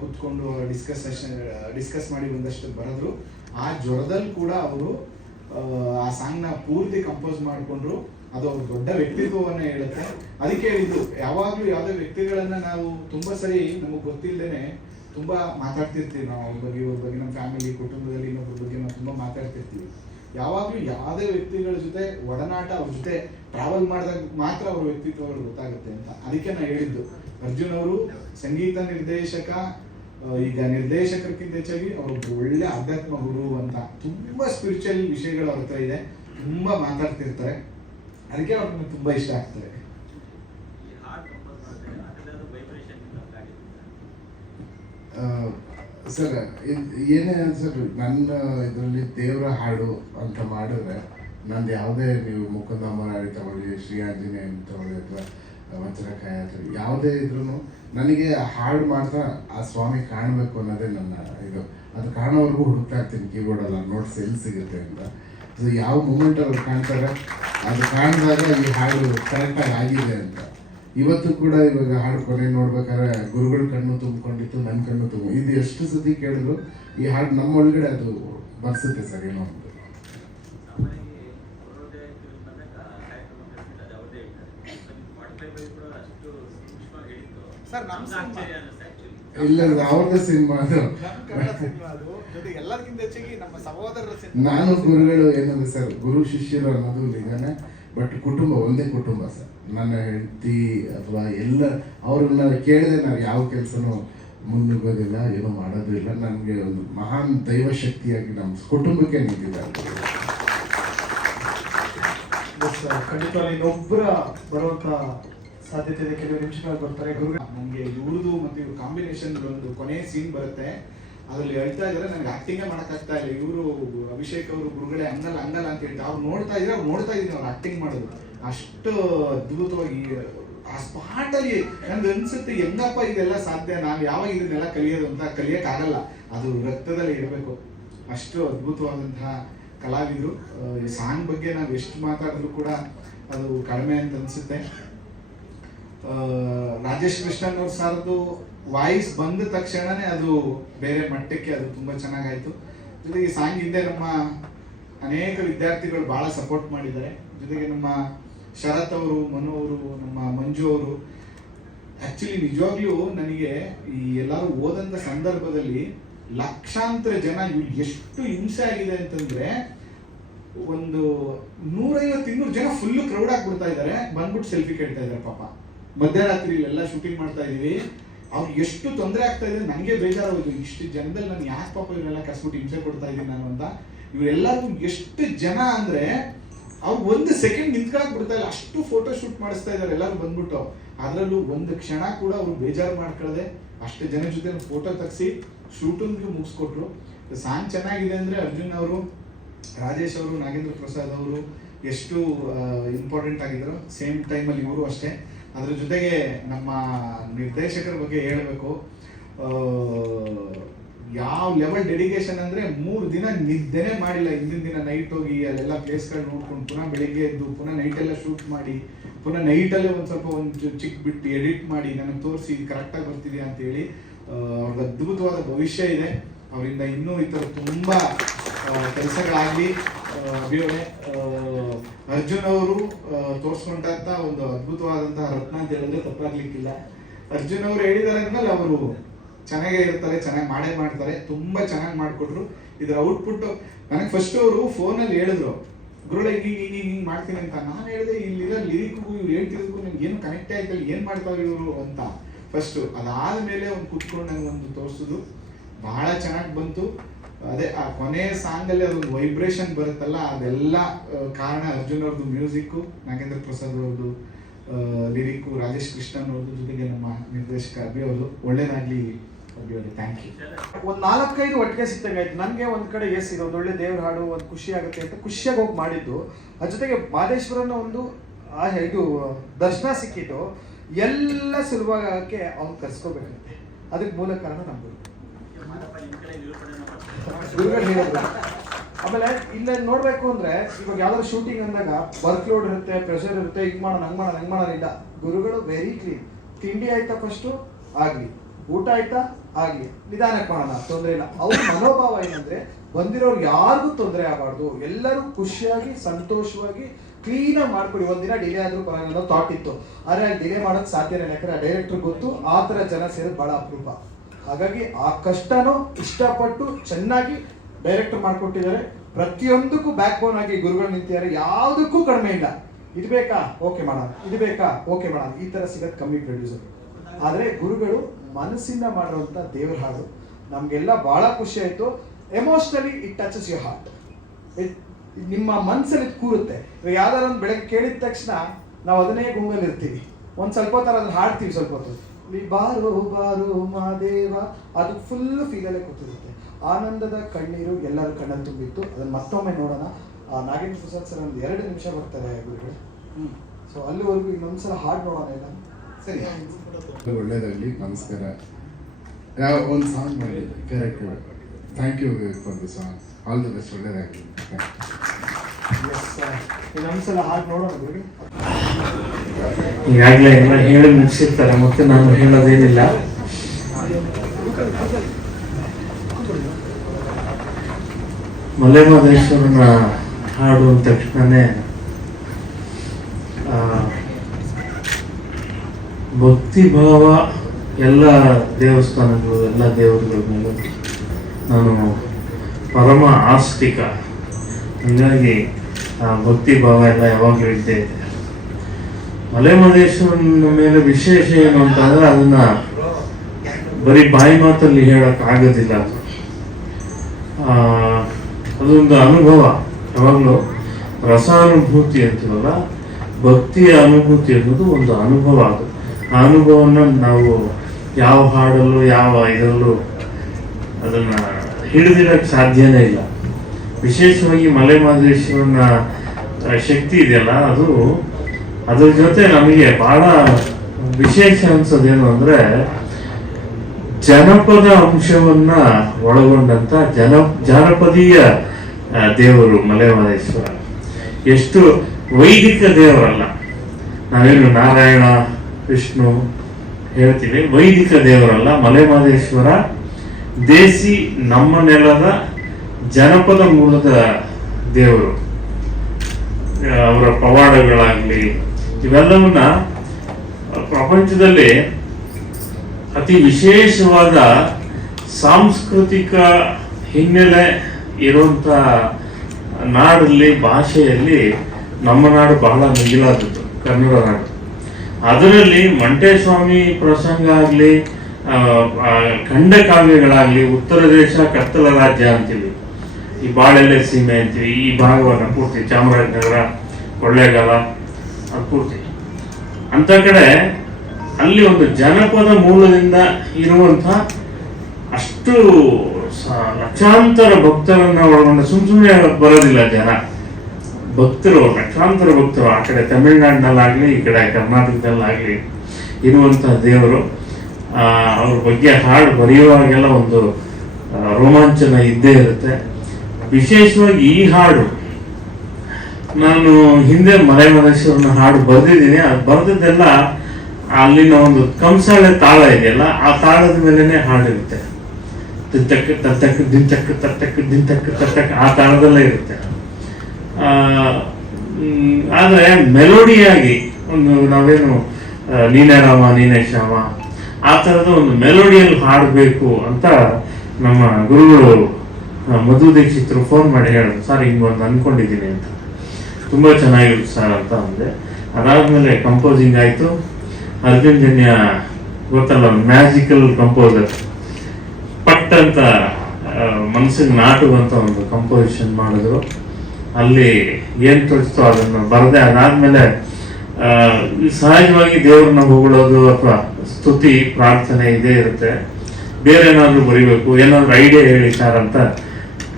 ಕುತ್ಕೊಂಡು ಡಿಸ್ಕಸ್ ಮಾಡಿ ಒಂದಷ್ಟು ಬರೆದ್ರು. ಆ ಜ್ವರದಲ್ಲಿ ಕೂಡ ಅವರು ಆ ಸಾಂಗ್ನ ಪೂರ್ತಿ ಕಂಪೋಸ್ ಮಾಡಿಕೊಂಡ್ರು. ಅದು ಅವ್ರ ದೊಡ್ಡ ವ್ಯಕ್ತಿತ್ವವನ್ನ ಹೇಳುತ್ತೆ. ಅದಕ್ಕೆ ಇದು ಯಾವಾಗಲೂ ಯಾವುದೇ ವ್ಯಕ್ತಿಗಳನ್ನ ನಾವು ತುಂಬ ಸರಿ ನಮಗೆ ಗೊತ್ತಿಲ್ಲದೇನೆ ತುಂಬ ಮಾತಾಡ್ತಿರ್ತೀವಿ. ನಾವು ಅವ್ರ ಬಗ್ಗೆ, ಇವ್ರ ಬಗ್ಗೆ, ನಮ್ಮ ಫ್ಯಾಮಿಲಿ, ಕುಟುಂಬದಲ್ಲಿ ಇನ್ನೊಬ್ಬರ ಬಗ್ಗೆ ನಾವು ತುಂಬ ಮಾತಾಡ್ತಿರ್ತೀವಿ. ಯಾವಾಗಲೂ ಯಾವುದೇ ವ್ಯಕ್ತಿಗಳ ಜೊತೆ ಒಡನಾಟ, ಅವ್ರ ಜೊತೆ ಟ್ರಾವೆಲ್ ಮಾಡಿದಾಗ ಮಾತ್ರ ಅವ್ರ ವ್ಯಕ್ತಿತ್ವಗಳು ಗೊತ್ತಾಗುತ್ತೆ ಅಂತ. ಅದಕ್ಕೆ ನಾನು ಹೇಳಿದ್ದು, ಅರ್ಜುನ್ ಅವರು ಸಂಗೀತ ನಿರ್ದೇಶಕ, ಈಗ ನಿರ್ದೇಶಕರಿಗಿಂತ ಹೆಚ್ಚಾಗಿ ಅವರು ಒಳ್ಳೆ ಅಧ್ಯಾತ್ಮ ಗುರು ಅಂತ. ತುಂಬ ಸ್ಪಿರಿಚುವಲ್ ವಿಷಯಗಳು ಅವ್ರ ಹತ್ರ ಇದೆ, ತುಂಬ ಮಾತಾಡ್ತಿರ್ತಾರೆ. ಅದಕ್ಕೆ ಅವ್ರು ನಮಗೆ ತುಂಬ ಇಷ್ಟ ಆಗ್ತಾರೆ. ಸರ್ ಏನೇ ಸರ್, ನನ್ನ ಇದರಲ್ಲಿ ದೇವರ ಹಾಡು ಅಂತ ಮಾಡಿದ್ರೆ ನಂದು ಯಾವುದೇ ನೀವು ಮುಕುಂದ ಮುರಾರಿ ತಗೊಳ್ಳಿ, ಶ್ರೀ ಆಂಜನೇಯ ತಗೊಳ್ಳಿ, ಅಥವಾ ವಜ್ರಕಾಯ ಅಥವಾ ಯಾವುದೇ ಇದ್ರೂ ನನಗೆ ಹಾಡು ಮಾಡ್ತಾ ಆ ಸ್ವಾಮಿ ಕಾಣಬೇಕು ಅನ್ನೋದೇ ನನ್ನ ಇದು. ಅದು ಕಾಣೋವರೆಗೂ ಹುಡುಕ್ತಾ ಇರ್ತೀನಿ ಕೀಬೋರ್ಡಲ್ಲ, ನೋಟ್ಸ್ ಎಲ್ಲಿ ಸಿಗುತ್ತೆ ಅಂತ. ಸೊ ಯಾವ ಮೂಮೆಂಟ್ ಅವ್ರು ಕಾಣ್ತಾರೆ, ಅದು ಕಾಣಿದಾಗ ಈ ಹಾಡು ಕರೆಕ್ಟಾಗಿ ಆಗಿದೆ ಅಂತ. ಇವತ್ತು ಕೂಡ ಇವಾಗ ಹಾಡು ಕೊನೆ ನೋಡ್ಬೇಕಾದ್ರೆ ಗುರುಗಳ ಕಣ್ಣು ತುಂಬಿಕೊಂಡಿತ್ತು, ನನ್ನ ಕಣ್ಣು ತುಂಬ. ಇದು ಎಷ್ಟು ಸತಿ ಕೇಳಿದ್ರು ಈ ಹಾಡು ನಮ್ಮ ಒಳಗಡೆ ಅದು ಬರ್ಸುತ್ತೆ ಸರ್. ಏನೋ ಒಂದು ಇಲ್ಲ, ಅವ್ರದ್ದೇ ಸಿನಿಮಾ ಅದು. ಎಲ್ಲದಕ್ಕಿಂತ ಹೆಚ್ಚಾಗಿ ನಮ್ಮ ಸಹೋದರರ ನಾನು ಗುರುಗಳು ಏನಂದ್ರೆ ಸರ್, ಗುರು ಶಿಷ್ಯರು ಅನ್ನೋದು ನಿಜಾನೆ, ಬಟ್ ಕುಟುಂಬ ಒಂದೇ ಕುಟುಂಬ ಸರ್. ನನ್ನ ಹೆಂಡತಿ ಅಥವಾ ಎಲ್ಲ ಅವ್ರನ್ನ ಕೇಳಿದ್ರೆ ನಾವು ಯಾವ ಕೆಲಸನೂ ಮುನ್ನುಗ್ಗೋದಿಲ್ಲ, ಏನೂ ಮಾಡೋದು ಇಲ್ಲ. ನನಗೆ ಒಂದು ಮಹಾನ್ ದೈವ ಶಕ್ತಿಯಾಗಿ ನಮ್ಮ ಕುಟುಂಬಕ್ಕೆ ನಿಂತಿದ್ದಾರೆ. ಖಂಡಿತವಾಗಿ ಇನ್ನೊಬ್ಬರ ಬರುವಂತ ಸಾಧ್ಯತೆ ಇದೆ, ಕೆಲವು ನಿಮಿಷಗಳು ಬರ್ತಾರೆ ಗುರುಗಳು. ನನಗೆ ಇವ್ರದು ಮತ್ತು ಇವ್ರ ಕಾಂಬಿನೇಷನ್ ಒಂದು ಕೊನೆ ಸೀನ್ ಬರುತ್ತೆ, ಅದ್ರಲ್ಲಿ ಹೇಳ್ತಾ ಇದ್ದಾರೆ ನನಗೆ ಆಕ್ಟಿಂಗೇ ಮಾಡೋಕ್ಕಾಗ್ತಾ ಇಲ್ಲ. ಇವರು ಅಭಿಷೇಕ್ ಅವರು ಗುರುಗಳೇ ಹಂಗಲ್ಲ ಹಂಗಲ್ಲ ಅಂತ ಹೇಳ್ತಾರೆ. ಅವ್ರು ನೋಡ್ತಾ ಇದ್ದೀನಿ ಅವ್ರು ಆಕ್ಟಿಂಗ್ ಮಾಡೋದು ಅಷ್ಟು ಅದ್ಭುತವಾಗಿ. ಆ ಸ್ಪಾಟಲ್ಲಿ ನನ್ಗೆ ಅನ್ಸುತ್ತೆ, ಹೆಂಗಪ್ಪ ಇದೆಲ್ಲ ಸಾಧ್ಯ, ನಾವು ಯಾವಾಗ ಇದನ್ನೆಲ್ಲ ಕಲಿಯೋದು ಅಂತ. ಕಲಿಯೋಕ್ಕಾಗಲ್ಲ, ಅದು ರಕ್ತದಲ್ಲಿ ಇರಬೇಕು. ಅಷ್ಟು ಅದ್ಭುತವಾದಂತಹ ಕಲಾವಿದರು. ಈ ಸಾಂಗ್ ಬಗ್ಗೆ ನಾವು ಎಷ್ಟು ಮಾತಾಡಿದ್ರು ಕೂಡ ಅದು ಕಡಿಮೆ ಅಂತ ಅನ್ಸುತ್ತೆ. ರಾಜೇಶ್ ಕೃಷ್ಣನ್ ಅವ್ರ ಸರ್ದು ವಾಯ್ಸ್ ಬಂದ ತಕ್ಷಣನೇ ಅದು ಬೇರೆ ಮಟ್ಟಕ್ಕೆ, ಅದು ತುಂಬ ಚೆನ್ನಾಗಾಯ್ತು. ಜೊತೆಗೆ ಸಾಂಗ್ ಹಿಂದೆ ನಮ್ಮ ಅನೇಕ ವಿದ್ಯಾರ್ಥಿಗಳು ಭಾಳ ಸಪೋರ್ಟ್ ಮಾಡಿದ್ದಾರೆ. ಜೊತೆಗೆ ನಮ್ಮ ಶರತ್ ಅವರು, ಮನು ಅವರು, ನಮ್ಮ ಮಂಜು ಅವರು. ಆ್ಯಕ್ಚುಲಿ ನಿಜವಾಗ್ಲೂ ನನಗೆ ಈ ಎಲ್ಲರೂ ಓದಂಥ ಸಂದರ್ಭದಲ್ಲಿ ಲಕ್ಷಾಂತರ ಜನ ಎಷ್ಟು ಹಿಂಸೆ ಆಗಿದೆ ಅಂತಂದ್ರೆ, ಒಂದು 150-200 ಜನ ಫುಲ್ಲು ಕ್ರೌಡ್ ಆಗಿಬಿಡ್ತಾ ಇದ್ದಾರೆ, ಬಂದ್ಬಿಟ್ಟು ಸೆಲ್ಫಿ ಕೇಳ್ತಾ ಇದ್ದಾರೆ. ಪಾಪ ಮಧ್ಯರಾತ್ರಿ ಇಲ್ಲೆಲ್ಲ ಶೂಟಿಂಗ್ ಮಾಡ್ತಾ ಇದೀವಿ, ಅವ್ರಿಗೆ ಎಷ್ಟು ತೊಂದರೆ ಆಗ್ತಾ ಇದೆ. ನನಗೆ ಬೇಜಾರಾಗೋದು, ಇಷ್ಟು ಜನದಲ್ಲಿ ನಾನು ಯಾಕೆ ಪಾಪ ಇವರೆಲ್ಲ ಕಸ್ಬಿಟ್ಟು ಹಿಂಸೆ ಕೊಡ್ತಾ ಇದ್ದೀನಿ ನಾನು ಅಂತ. ಇವರೆಲ್ಲರಿಗೂ ಎಷ್ಟು ಜನ ಅಂದ್ರೆ ಅವ್ರು 1 ಸೆಕೆಂಡ್ ನಿಂತ್ಕೊಳಕ್ ಬಿಡ್ತಾ ಇಲ್ಲ, ಅಷ್ಟು ಫೋಟೋ ಶೂಟ್ ಮಾಡಿಸ್ತಾ ಇದ್ದಾರೆ ಎಲ್ಲರೂ ಬಂದ್ಬಿಟ್ಟು. ಅದರಲ್ಲೂ ಒಂದು ಕ್ಷಣ ಕೂಡ ಅವ್ರು ಬೇಜಾರು ಮಾಡ್ಕೊಳ್ಳದೆ ಅಷ್ಟು ಜನ ಜೊತೆ ಫೋಟೋ ತೆಗ್ಸಿ ಶೂಟಿಂಗ್ ಮುಗಿಸ್ಕೊಟ್ರು. ಸಾಂಗ್ ಚೆನ್ನಾಗಿದೆ ಅಂದ್ರೆ ಅರ್ಜುನ್ ಅವರು, ರಾಜೇಶ್ ಅವರು, ನಾಗೇಂದ್ರ ಪ್ರಸಾದ್ ಅವರು ಎಷ್ಟು ಇಂಪಾರ್ಟೆಂಟ್ ಆಗಿದ್ರು. ಸೇಮ್ ಟೈಮಲ್ಲಿ ಇವರು ಅಷ್ಟೇ. ಅದ್ರ ಜೊತೆಗೆ ನಮ್ಮ ನಿರ್ದೇಶಕರ ಬಗ್ಗೆ ಹೇಳಬೇಕು, ಯಾವ ಲೆವೆಲ್ ಡೆಡಿಕೇಶನ್ ಅಂದರೆ 3 ದಿನ ನಿದ್ದೆನೇ ಮಾಡಿಲ್ಲ. ಹಿಂದಿನ ದಿನ ನೈಟ್ ಹೋಗಿ ಅಲ್ಲೆಲ್ಲ ಪ್ಲೇಸ್ಗಳು ನೋಡ್ಕೊಂಡು ಪುನಃ ಬೆಳಿಗ್ಗೆ ಎದ್ದು ಪುನಃ ನೈಟೆಲ್ಲ ಶೂಟ್ ಮಾಡಿ ಪುನಃ ನೈಟಲ್ಲೇ ಒಂದು ಚಿಕ್ಕ ಬಿಟ್ಟು ಎಡಿಟ್ ಮಾಡಿ ನನಗೆ ತೋರಿಸಿ ಕರೆಕ್ಟಾಗಿ ಬರ್ತಿದೆಯಾ ಅಂತೇಳಿ. ಅವ್ರಿಗೆ ಅದ್ಭುತವಾದ ಭವಿಷ್ಯ ಇದೆ. ಅವರಿಂದ ಇನ್ನೂ ಈ ಥರ ತುಂಬ ಕೆಲಸಗಳಾಗಲಿ. ಅಭಿಯೋನೆ ಅರ್ಜುನ್ ಅವರು ತೋರಿಸ್ಕೊಂಡಂಥ ಒಂದು ಅದ್ಭುತವಾದಂತಹ ರತ್ನ ಅಂತ ಹೇಳಿದ್ರೆ ತಪ್ಪಾಗ್ಲಿಕ್ಕಿಲ್ಲ. ಅರ್ಜುನ್ ಅವರು ಹೇಳಿದ್ದಾರೆ ಅಂದ್ಮೇಲೆ ಅವರು ಚೆನ್ನಾಗೇ ಇರ್ತಾರೆ, ಚೆನ್ನಾಗಿ ಮಾಡೇ ಮಾಡ್ತಾರೆ. ತುಂಬ ಚೆನ್ನಾಗಿ ಮಾಡಿಕೊಟ್ರು. ಇದರ ಔಟ್ಪುಟ್ ನನಗೆ ಫಸ್ಟ್ ಅವರು ಫೋನಲ್ಲಿ ಹೇಳಿದ್ರು, ಗುರುಳೆ ಹಿಂಗೆ ಮಾಡ್ತೀನಿ ಅಂತ. ನಾನು ಹೇಳಿದೆ, ಇಲ್ಲಿರೋ ಲಿರಿಕ್ಗೂ ಇವ್ರು ಹೇಳ್ತಿರೋದಕ್ಕೂ ನನಗೆ ಏನು ಕನೆಕ್ಟ್ ಆಯ್ತಲ್ಲ, ಏನು ಮಾಡ್ತಾವೆ ಇವರು ಅಂತ ಫಸ್ಟು. ಅದಾದಮೇಲೆ ಒಂದು ಕುತ್ಕೊಂಡು ನಂಗೆ ಒಂದು ತೋರಿಸೋದು ಬಹಳ ಚೆನ್ನಾಗಿ ಬಂತು. ಅದೇ ಆ ಕೊನೆಯ ಸಾಂಗಲ್ಲಿ ಅದೊಂದು ವೈಬ್ರೇಷನ್ ಬರುತ್ತಲ್ಲ, ಅದೆಲ್ಲ ಕಾರಣ ಅರ್ಜುನ್ ಅವ್ರದ್ದು ಮ್ಯೂಸಿಕ್ಕು, ನಾಗೇಂದ್ರ ಪ್ರಸಾದ್ ಅವ್ರದ್ದು ಲಿರಿಕ್ಕು, ರಾಜೇಶ್ ಕೃಷ್ಣನ್ ಅವ್ರದ್ದು, ಜೊತೆಗೆ ನಮ್ಮ ನಿರ್ದೇಶಕ ಅಭಿ ಅವ್ರದ್ದು. ಒಳ್ಳೇದಾಗಲಿ ಅಭಿ ಅವ್ರಿಗೆ, ಥ್ಯಾಂಕ್ ಯು. ಒಂದು 4-5 ಒಟ್ಟಿಗೆ ಸಿಕ್ತಂಗಾಯ್ತು ನನಗೆ. ಒಂದು ಕಡೆ ಇದೊಂದು ಒಳ್ಳೆ ದೇವ್ರ ಹಾಡು, ಒಂದು ಖುಷಿ ಆಗುತ್ತೆ ಅಂತ ಖುಷಿಯಾಗಿ ಹೋಗಿ ಮಾಡಿದ್ದು. ಅದ್ರ ಜೊತೆಗೆ ಮಾದೇಶ್ವರನ ಒಂದು ಇದು ದರ್ಶನ ಸಿಕ್ಕಿದ್ದು ಎಲ್ಲ ಸುಲಭವಾಗಕ್ಕೆ ಅವ್ನು ಕರ್ಸ್ಕೋಬೇಕಂತೆ. ಅದಕ್ಕೆ ಮೂಲ ಕಾರಣ ನಮ್ಮ ಗುರುಗಳು ಹೇಳಿದ್ರು. ಆಮೇಲೆ ಇಲ್ಲೇ ನೋಡ್ಬೇಕು ಅಂದ್ರೆ ಇವಾಗ ಯಾವ್ದಾದ್ರು ಶೂಟಿಂಗ್ ಅಂದಾಗ ವರ್ಕ್ ಲೋಡ್ ಇರುತ್ತೆ, ಪ್ರೆಷರ್ ಇರುತ್ತೆ, ಹಿಂಗ್ ಮಾಡೋಣ ಹಂಗ್ ಮಾಡೋಣ ಇಲ್ಲ. ಗುರುಗಳು ವೆರಿ ಕ್ಲೀನ್. ತಿಂಡಿ ಆಯ್ತಾ ಫಸ್ಟು ಆಗ್ಲಿ, ಊಟ ಆಯ್ತಾ ಆಗ್ಲಿ, ನಿಧಾನಕ್ಕೆ ಮಾಡೋಣ, ತೊಂದರೆ ಇಲ್ಲ. ಅವ್ರ ಮನೋಭಾವ ಏನಂದ್ರೆ ಬಂದಿರೋರು ಯಾರಿಗೂ ತೊಂದರೆ ಆಗಬಾರ್ದು, ಎಲ್ಲರೂ ಖುಷಿಯಾಗಿ ಸಂತೋಷವಾಗಿ ಕ್ಲೀನಾಗಿ ಮಾಡ್ಕೊಡಿ. ಒಂದಿನ ಡಿಲೇ ಆದ್ರೂ ಅನ್ನೋ ಥಾಟ್ ಇತ್ತು. ಆದ್ರೆ ಡಿಲೇ ಮಾಡೋಕ್ ಸಾಧ್ಯ ಇಲ್ಲ, ಯಾಕಂದ್ರೆ ಡೈರೆಕ್ಟರ್ ಗೊತ್ತು ಆ ಥರ ಜನ ಸೇರೋದು ಬಹಳ ಅಪರೂಪ. ಹಾಗಾಗಿ ಆ ಕಷ್ಟನೂ ಇಷ್ಟಪಟ್ಟು ಚೆನ್ನಾಗಿ ಡೈರೆಕ್ಟರ್ ಮಾಡ್ಕೊಟ್ಟಿದ್ದಾರೆ. ಪ್ರತಿಯೊಂದಕ್ಕೂ ಬ್ಯಾಕ್ ಬೋನ್ ಆಗಿ ಗುರುಗಳು ನಿಂತಿದ್ದಾರೆ. ಯಾವುದಕ್ಕೂ ಕಡಿಮೆ ಇಲ್ಲ. ಇದು ಬೇಕಾ ಓಕೆ ಮಾಡೋಣ, ಇದು ಬೇಕಾ ಓಕೆ ಮಾಡೋಣ, ಈ ತರ ಸಿಗೋದು ಕಮ್ಮಿ ಪ್ರೊಡ್ಯೂಸರ್. ಆದ್ರೆ ಗುರುಗಳು ಮನಸ್ಸಿಂದ ಮಾಡಿರುವಂತ ದೇವರ ಹಾಡು ನಮ್ಗೆಲ್ಲ ಬಹಳ ಖುಷಿ ಆಯ್ತು. Emotionally it touches your heart. ನಿಮ್ಮ ಮನಸ್ಸಲ್ಲಿ ಕೂರುತ್ತೆ. ಯಾವ್ದಾರ ಒಂದು ಬೆಳಗ್ಗೆ ಕೇಳಿದ ತಕ್ಷಣ ನಾವು ಅದನ್ನೇ ಗುಂಗಲ್ಲಿ ಇರ್ತೀವಿ. ಒಂದ್ ಸ್ವಲ್ಪ ಹೊತ್ತು ಅದನ್ನ ಹಾಡ್ತೀವಿ, ಸ್ವಲ್ಪ ಹೊತ್ತು ಬಾರೋ ಬಾರೋ ಮಾದೇವ, ಅದು ಫುಲ್ ಫೀಲಲ್ಲೇ ಕೂತಿರುತ್ತೆ. ಆನಂದದ ಕಣ್ಣೀರು ಎಲ್ಲರ ಕಣ್ಣಲ್ಲಿ ತುಂಬಿತ್ತು. ಅದನ್ನ ಮತ್ತೊಮ್ಮೆ ನೋಡೋಣ. ನಾಗೇಂದ್ರ ಪ್ರಸಾದ್ ಸರ್ ಒಂದು 2 ನಿಮಿಷ ಬರ್ತಾರೆ ಗುರುಗಳು. ಸೊ ಅಲ್ಲಿವರೆಗೂ ಇನ್ನೊಂದ್ಸಲ ಹಾಡು ನೋಡೋಣ ಇಲ್ಲ. ಸರಿ, ಒಳ್ಳೇದಾಗಲಿ. ನಮಸ್ಕಾರ. ಒಂದು ಸಾಂಗ್ ಮಾಡಿ correct. Thank you for the song. All the best. ಒಳ್ಳೇದಾಗಲಿ. ಇನ್ನೊಂದ್ಸಲ ಹಾಡು ನೋಡೋಣ ಗುರುಗಳು. ಈಗಾಗಲೇ ಎಲ್ಲ ಹೇಳಿ ಮುಗಿಸಿರ್ತಾರೆ, ಮತ್ತೆ ನಾನು ಹೇಳೋದೇನಿಲ್ಲ. ಮಲೆಮಹದೇಶ್ವರನ ಹಾಡು ಅಂದ ತಕ್ಷಣನೇ ಭಕ್ತಿ ಭಾವ ಎಲ್ಲ ದೇವಸ್ಥಾನಗಳು, ಎಲ್ಲ ದೇವರುಗಳ ಮೇಲೆ ನಾನು ಪರಮ ಆಸ್ತಿಕ. ಹೀಗಾಗಿ ಭಕ್ತಿ ಭಾವ ಎಲ್ಲ ಯಾವಾಗಲೂ ಇದ್ದೇ ಇದೆ. ಮಲೆಮಹದೇಶ್ವರನ ಮೇಲೆ ವಿಶೇಷ ಏನು ಅಂತಂದ್ರೆ ಅದನ್ನ ಬರೀ ಬಾಯಿ ಮಾತಲ್ಲಿ ಹೇಳಕ್ ಆಗೋದಿಲ್ಲ. ಅದೊಂದು ಅನುಭವ. ಯಾವಾಗಲೂ ರಸಾನುಭೂತಿ ಅಂತೀವಲ್ಲ, ಭಕ್ತಿಯ ಅನುಭೂತಿ ಅನ್ನೋದು ಒಂದು ಅನುಭವ. ಅದು ಆ ಅನುಭವನ ನಾವು ಯಾವ ಹಾಡಲ್ಲೂ ಯಾವ ಇದರಲ್ಲೂ ಅದನ್ನ ಹಿಡಿದಿಡಕ್ಕೆ ಸಾಧ್ಯನೇ ಇಲ್ಲ. ವಿಶೇಷವಾಗಿ ಮಲೆಮಹದೇಶ್ವರನ ಶಕ್ತಿ ಇದೆಯಲ್ಲ, ಅದು ಅದ್ರ ಜೊತೆ ನಮಗೆ ಬಹಳ ವಿಶೇಷ ಅನ್ಸೋದೇನು ಅಂದ್ರೆ ಜನಪದ ಅಂಶವನ್ನ ಒಳಗೊಂಡಂತ ಜಾನಪದೀಯ ದೇವರು ಮಲೆಮಹದೇಶ್ವರ. ಎಷ್ಟು ವೈದಿಕ ದೇವರಲ್ಲ, ನಾವೇನು ನಾರಾಯಣ ವಿಷ್ಣು ಹೇಳ್ತೀವಿ, ವೈದಿಕ ದೇವರಲ್ಲ. ಮಲೆಮಹದೇಶ್ವರ ದೇಸಿ ನಮ್ಮ ನೆಲದ ಜನಪದ ಮೂಲದ ದೇವರು. ಅವರ ಪವಾಡಗಳಾಗ್ಲಿ ಇವೆಲ್ಲವನ್ನ ಪ್ರಪಂಚದಲ್ಲಿ ಅತಿ ವಿಶೇಷವಾದ ಸಾಂಸ್ಕೃತಿಕ ಹಿನ್ನೆಲೆ ಇರುವಂತ ನಾಡಲ್ಲಿ, ಭಾಷೆಯಲ್ಲಿ ನಮ್ಮ ನಾಡು ಬಹಳ ಮಿಗಿಲಾದದ್ದು, ಕನ್ನಡ ನಾಡು. ಅದರಲ್ಲಿ ಮಂಟೇಸ್ವಾಮಿ ಪ್ರಸಂಗ ಆಗ್ಲಿ, ಖಂಡ ಕಾವ್ಯಗಳಾಗ್ಲಿ, ಉತ್ತರ ದೇಶ ಕತ್ತಲ ರಾಜ್ಯ ಅಂತೀವಿ, ಈ ಬಾಳೆಲೆ ಸೀಮೆ ಅಂತೀವಿ, ಈ ಭಾಗವನ್ನ ಪೂರ್ತಿ ಚಾಮರಾಜನಗರ, ಕೊಳ್ಳೇಗಾಲ ಅದು ಪೂರ್ತಿ ಅಂತ ಕಡೆ ಅಲ್ಲಿ ಒಂದು ಜನಪದ ಮೂಲದಿಂದ ಇರುವಂತ ಅಷ್ಟು ಲಕ್ಷಾಂತರ ಭಕ್ತರನ್ನ ಒಳಗೊಂಡ ಸುಮ್ಮನೆ ಬರೋದಿಲ್ಲ ಜನ. ಭಕ್ತರು, ಲಕ್ಷಾಂತರ ಭಕ್ತರು ಆ ಕಡೆ ತಮಿಳ್ನಾಡಿನಲ್ಲಾಗ್ಲಿ, ಈ ಕಡೆ ಕರ್ನಾಟಕದಲ್ಲಾಗ್ಲಿ ಇರುವಂತ ದೇವರು. ಅವ್ರ ಬಗ್ಗೆ ಹಾಡು ಬರೆಯುವಾಗೆಲ್ಲ ಒಂದು ರೋಮಾಂಚನ ಇದ್ದೇ ಇರುತ್ತೆ. ವಿಶೇಷವಾಗಿ ಈ ಹಾಡು ನಾನು ಹಿಂದೆ ಮಲೆಮಹದೇಶ್ವರನ ಹಾಡು ಬರೆದಿದ್ದೀನಿ. ಅದು ಬರೆದಿದ್ದೆಲ್ಲ ಅಲ್ಲಿನ ಒಂದು ಕಂಸಾಳೆ ತಾಳ ಇದೆಯಲ್ಲ, ಆ ತಾಳದ ಮೇಲೆನೆ ಹಾಡಿರುತ್ತೆ. ದಿತ್ತಕ್ಕೆ ತತ್ತಕ್ಕೆ ದಿಂತಕ್ಕೆ ತತ್ತಕ್ಕೆ ದಿಂತಕ್ಕೆ ತತ್ತಕ್ಕೆ ಆ ತಾಳದಲ್ಲೇ ಇರುತ್ತೆ. ಆದ್ರೆ ಮೆಲೋಡಿಯಾಗಿ ಒಂದು ನಾವೇನು ನೀನೇ ರಾಮ ನೀನೇ ಶ್ಯಾಮ ಆ ಥರದ ಒಂದು ಮೆಲೋಡಿಯಲ್ಲಿ ಹಾಡಬೇಕು ಅಂತ ನಮ್ಮ ಗುರುಗಳು ಮಧು ದೀಕ್ಷಿತರು ಫೋನ್ ಮಾಡಿ ಹೇಳಿದ್ರು, ಸರ್ ಹಿಂಗೊಂದು ಅನ್ಕೊಂಡಿದ್ದೀನಿ ಅಂತ. ತುಂಬ ಚೆನ್ನಾಗಿರುತ್ತೆ ಸರ್ ಅಂತ ಅಂದೆ. ಅದಾದ್ಮೇಲೆ ಕಂಪೋಸಿಂಗ್ ಆಯಿತು. ಅರ್ಜುನ್ ಜನ್ಯ ಗೊತ್ತಲ್ಲ, ಮ್ಯಾಜಿಕಲ್ ಕಂಪೋಸರ್. ಪಟ್ ಅಂತ ಮನಸ್ಸಿಗೆ ನಾಟುವಂತ ಒಂದು ಕಂಪೋಸಿಷನ್ ಮಾಡಿದ್ರು. ಅಲ್ಲಿ ಏನ್ ತೋರಿಸ್ತೋ ಅದನ್ನು ಬರದೆ. ಅದಾದ್ಮೇಲೆ ಸಹಜವಾಗಿ ದೇವ್ರನ್ನ ಹೊಗಳೋದು ಅಥವಾ ಸ್ತುತಿ ಪ್ರಾರ್ಥನೆ ಇದೇ ಇರುತ್ತೆ. ಬೇರೆ ಏನಾದ್ರು ಬರಿಬೇಕು, ಏನಾದ್ರು ಐಡಿಯಾ ಹೇಳಿ ಸರ್ ಅಂತ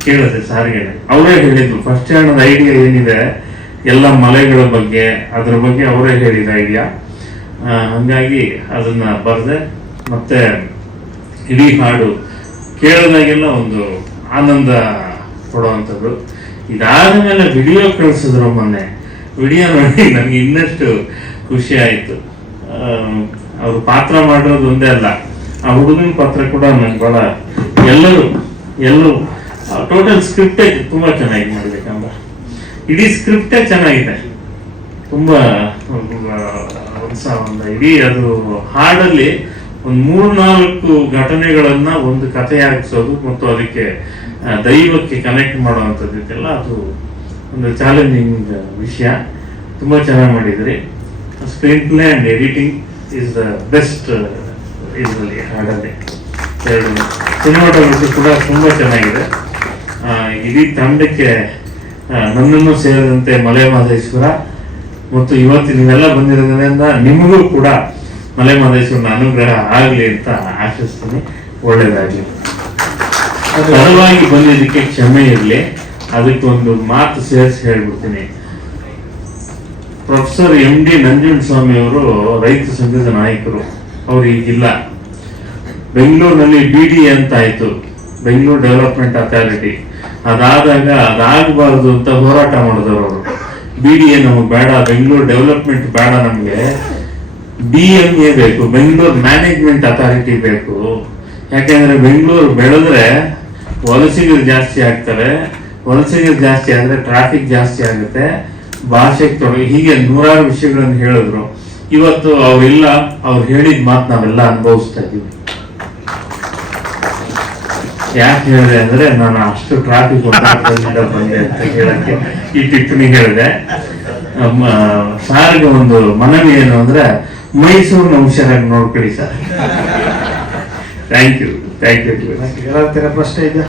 ಕೇಳಿದೆ ಸಾರಿಗೆ. ಅವರೇ ಹೇಳಿದ್ರು, ಫಸ್ಟ್ ಏನೊಂದು ಐಡಿಯಾ ಏನಿದೆ ಎಲ್ಲ ಮಲೆಗಳ ಬಗ್ಗೆ ಅದ್ರ ಬಗ್ಗೆ ಅವರೇ ಹೇಳಿದ ಐಡಿಯಾ. ಹಂಗಾಗಿ ಅದನ್ನ ಬರೆದೆ. ಮತ್ತೆ ಇಡೀ ಹಾಡು ಕೇಳಿದಾಗೆಲ್ಲ ಒಂದು ಆನಂದ ಕೊಡುವಂಥದ್ದು. ಇದಾದ ಮೇಲೆ ವಿಡಿಯೋ ಕಳಿಸಿದ್ರು ಮೊನ್ನೆ. ವಿಡಿಯೋ ನೋಡಿ ನನಗೆ ಇನ್ನಷ್ಟು ಖುಷಿ ಆಯಿತು. ಅವರು ಪಾತ್ರ ಮಾಡಿರೋದು ಒಂದೇ ಅಲ್ಲ, ಆ ಹುಡುಗನ ಪಾತ್ರ ಕೂಡ ನಂಗೆ ಭಾಳ ಎಲ್ಲರೂ ಟೋಟಲ್ ಸ್ಕ್ರಿಪ್ಟೇ ತುಂಬ ಚೆನ್ನಾಗಿ ಮಾಡಬೇಕಂದ್ರೆ ಇಡೀ ಸ್ಕ್ರಿಪ್ಟೇ ಚೆನ್ನಾಗಿದೆ. ತುಂಬ ಒಂದು ಇಡೀ ಅದು ಹಾಡಲ್ಲಿ ಒಂದು 3-4 ಘಟನೆಗಳನ್ನ ಒಂದು ಕಥೆ ಹಾಕಿಸೋದು ಮತ್ತು ಅದಕ್ಕೆ ದೈವಕ್ಕೆ ಕನೆಕ್ಟ್ ಮಾಡುವಂಥದ್ದು ಇದೆಲ್ಲ ಅದು ಒಂದು ಚಾಲೆಂಜಿಂಗ್ ವಿಷಯ. ತುಂಬ ಚೆನ್ನಾಗಿ ಮಾಡಿದ್ರಿ. Screen play and editing is the best ಇದರಲ್ಲಿ ಹಾಡಲ್ಲಿ. ಎರಡು ಸಿನಿಮಾಟೋಗ್ರಫಿ ಕೂಡ ತುಂಬ ಚೆನ್ನಾಗಿದೆ. ಇಡೀ ತಂಡಕ್ಕೆ ನನ್ನನ್ನು ಸೇರಿದಂತೆ ಮಲೆ ಮಹದೇಶ್ವರ ಮತ್ತು ಇವತ್ತು ನೀವೆಲ್ಲ ಬಂದಿರೋದ್ರಿಂದ ನಿಮಗೂ ಕೂಡ ಮಲೆ ಮಹದೇಶ್ವರನ ಅನುಗ್ರಹ ಆಗಲಿ ಅಂತ ಆಶಿಸ್ತೀನಿ. ಒಳ್ಳೇದಾಗಲಿ. ತಡವಾಗಿ ಬಂದಿದ್ದಕ್ಕೆ ಕ್ಷಮೆ ಇರಲಿ. ಅದಕ್ಕೊಂದು ಮಾತು ಸೇರಿಸಿ ಹೇಳ್ಬಿಡ್ತೀನಿ. ಪ್ರೊಫೆಸರ್ MD ನಂಜುಂಡಸ್ವಾಮಿ ಅವರು ರೈತ ಸಂಘದ ನಾಯಕರು. ಅವ್ರು ಈಗಿಲ್ಲ. ಬೆಂಗಳೂರಿನಲ್ಲಿ BDA ಅಂತ ಆಯ್ತು, ಬೆಂಗಳೂರು ಡೆವಲಪ್ಮೆಂಟ್ ಅಥಾರಿಟಿ. ಅದಾದಾಗ ಅದಾಗಬಾರ್ದು ಅಂತ ಹೋರಾಟ ಮಾಡಿದವರು ಅವರು. BDA ನಮಗೆ ಬೇಡ, ಬೆಂಗಳೂರು ಡೆವಲಪ್ಮೆಂಟ್ ಬೇಡ, ನಮಗೆ BMA ಬೇಕು, ಬೆಂಗಳೂರು ಮ್ಯಾನೇಜ್ಮೆಂಟ್ ಅಥಾರಿಟಿ ಬೇಕು. ಯಾಕೆಂದ್ರೆ ಬೆಂಗಳೂರು ಬೆಳೆದ್ರೆ ವಲಸಿಗರು ಜಾಸ್ತಿ ಆಗ್ತಾರೆ, ವಲಸಿಗರು ಜಾಸ್ತಿ ಆದ್ರೆ ಟ್ರಾಫಿಕ್ ಜಾಸ್ತಿ ಆಗುತ್ತೆ, ಭಾಷೆಗೆ ತೊಡಗಿ, ಹೀಗೆ ನೂರಾರು ವಿಷಯಗಳನ್ನು ಹೇಳಿದ್ರು. ಇವತ್ತು ಅವರಿಲ್ಲ. ಅವ್ರು ಹೇಳಿದ ಮಾತು ನಾವೆಲ್ಲ ಅನುಭವಿಸ್ತಾ ಇದ್ದೀವಿ. ಯಾಕೆ ಹೇಳಿದೆ ಅಂದ್ರೆ ನಾನು ಅಷ್ಟು ಟ್ರಾಫಿಕ್ ಬಂದೆ ಅಂತ ಹೇಳಕ್ಕೆ ಈ ಟಿಪ್ಪಣಿ ಹೇಳಿದೆ. ಸಾರಿಗೆ ಒಂದು ಮನವಿ ಏನು ಅಂದ್ರೆ ಮೈಸೂರಿನ ಹುಷಾರಾಗಿ ನೋಡ್ಕೊಳ್ಳಿ ಸರ್. Thank you. ಯಾರ ಪ್ರಶ್ನೆ ಇದೆಯಾ?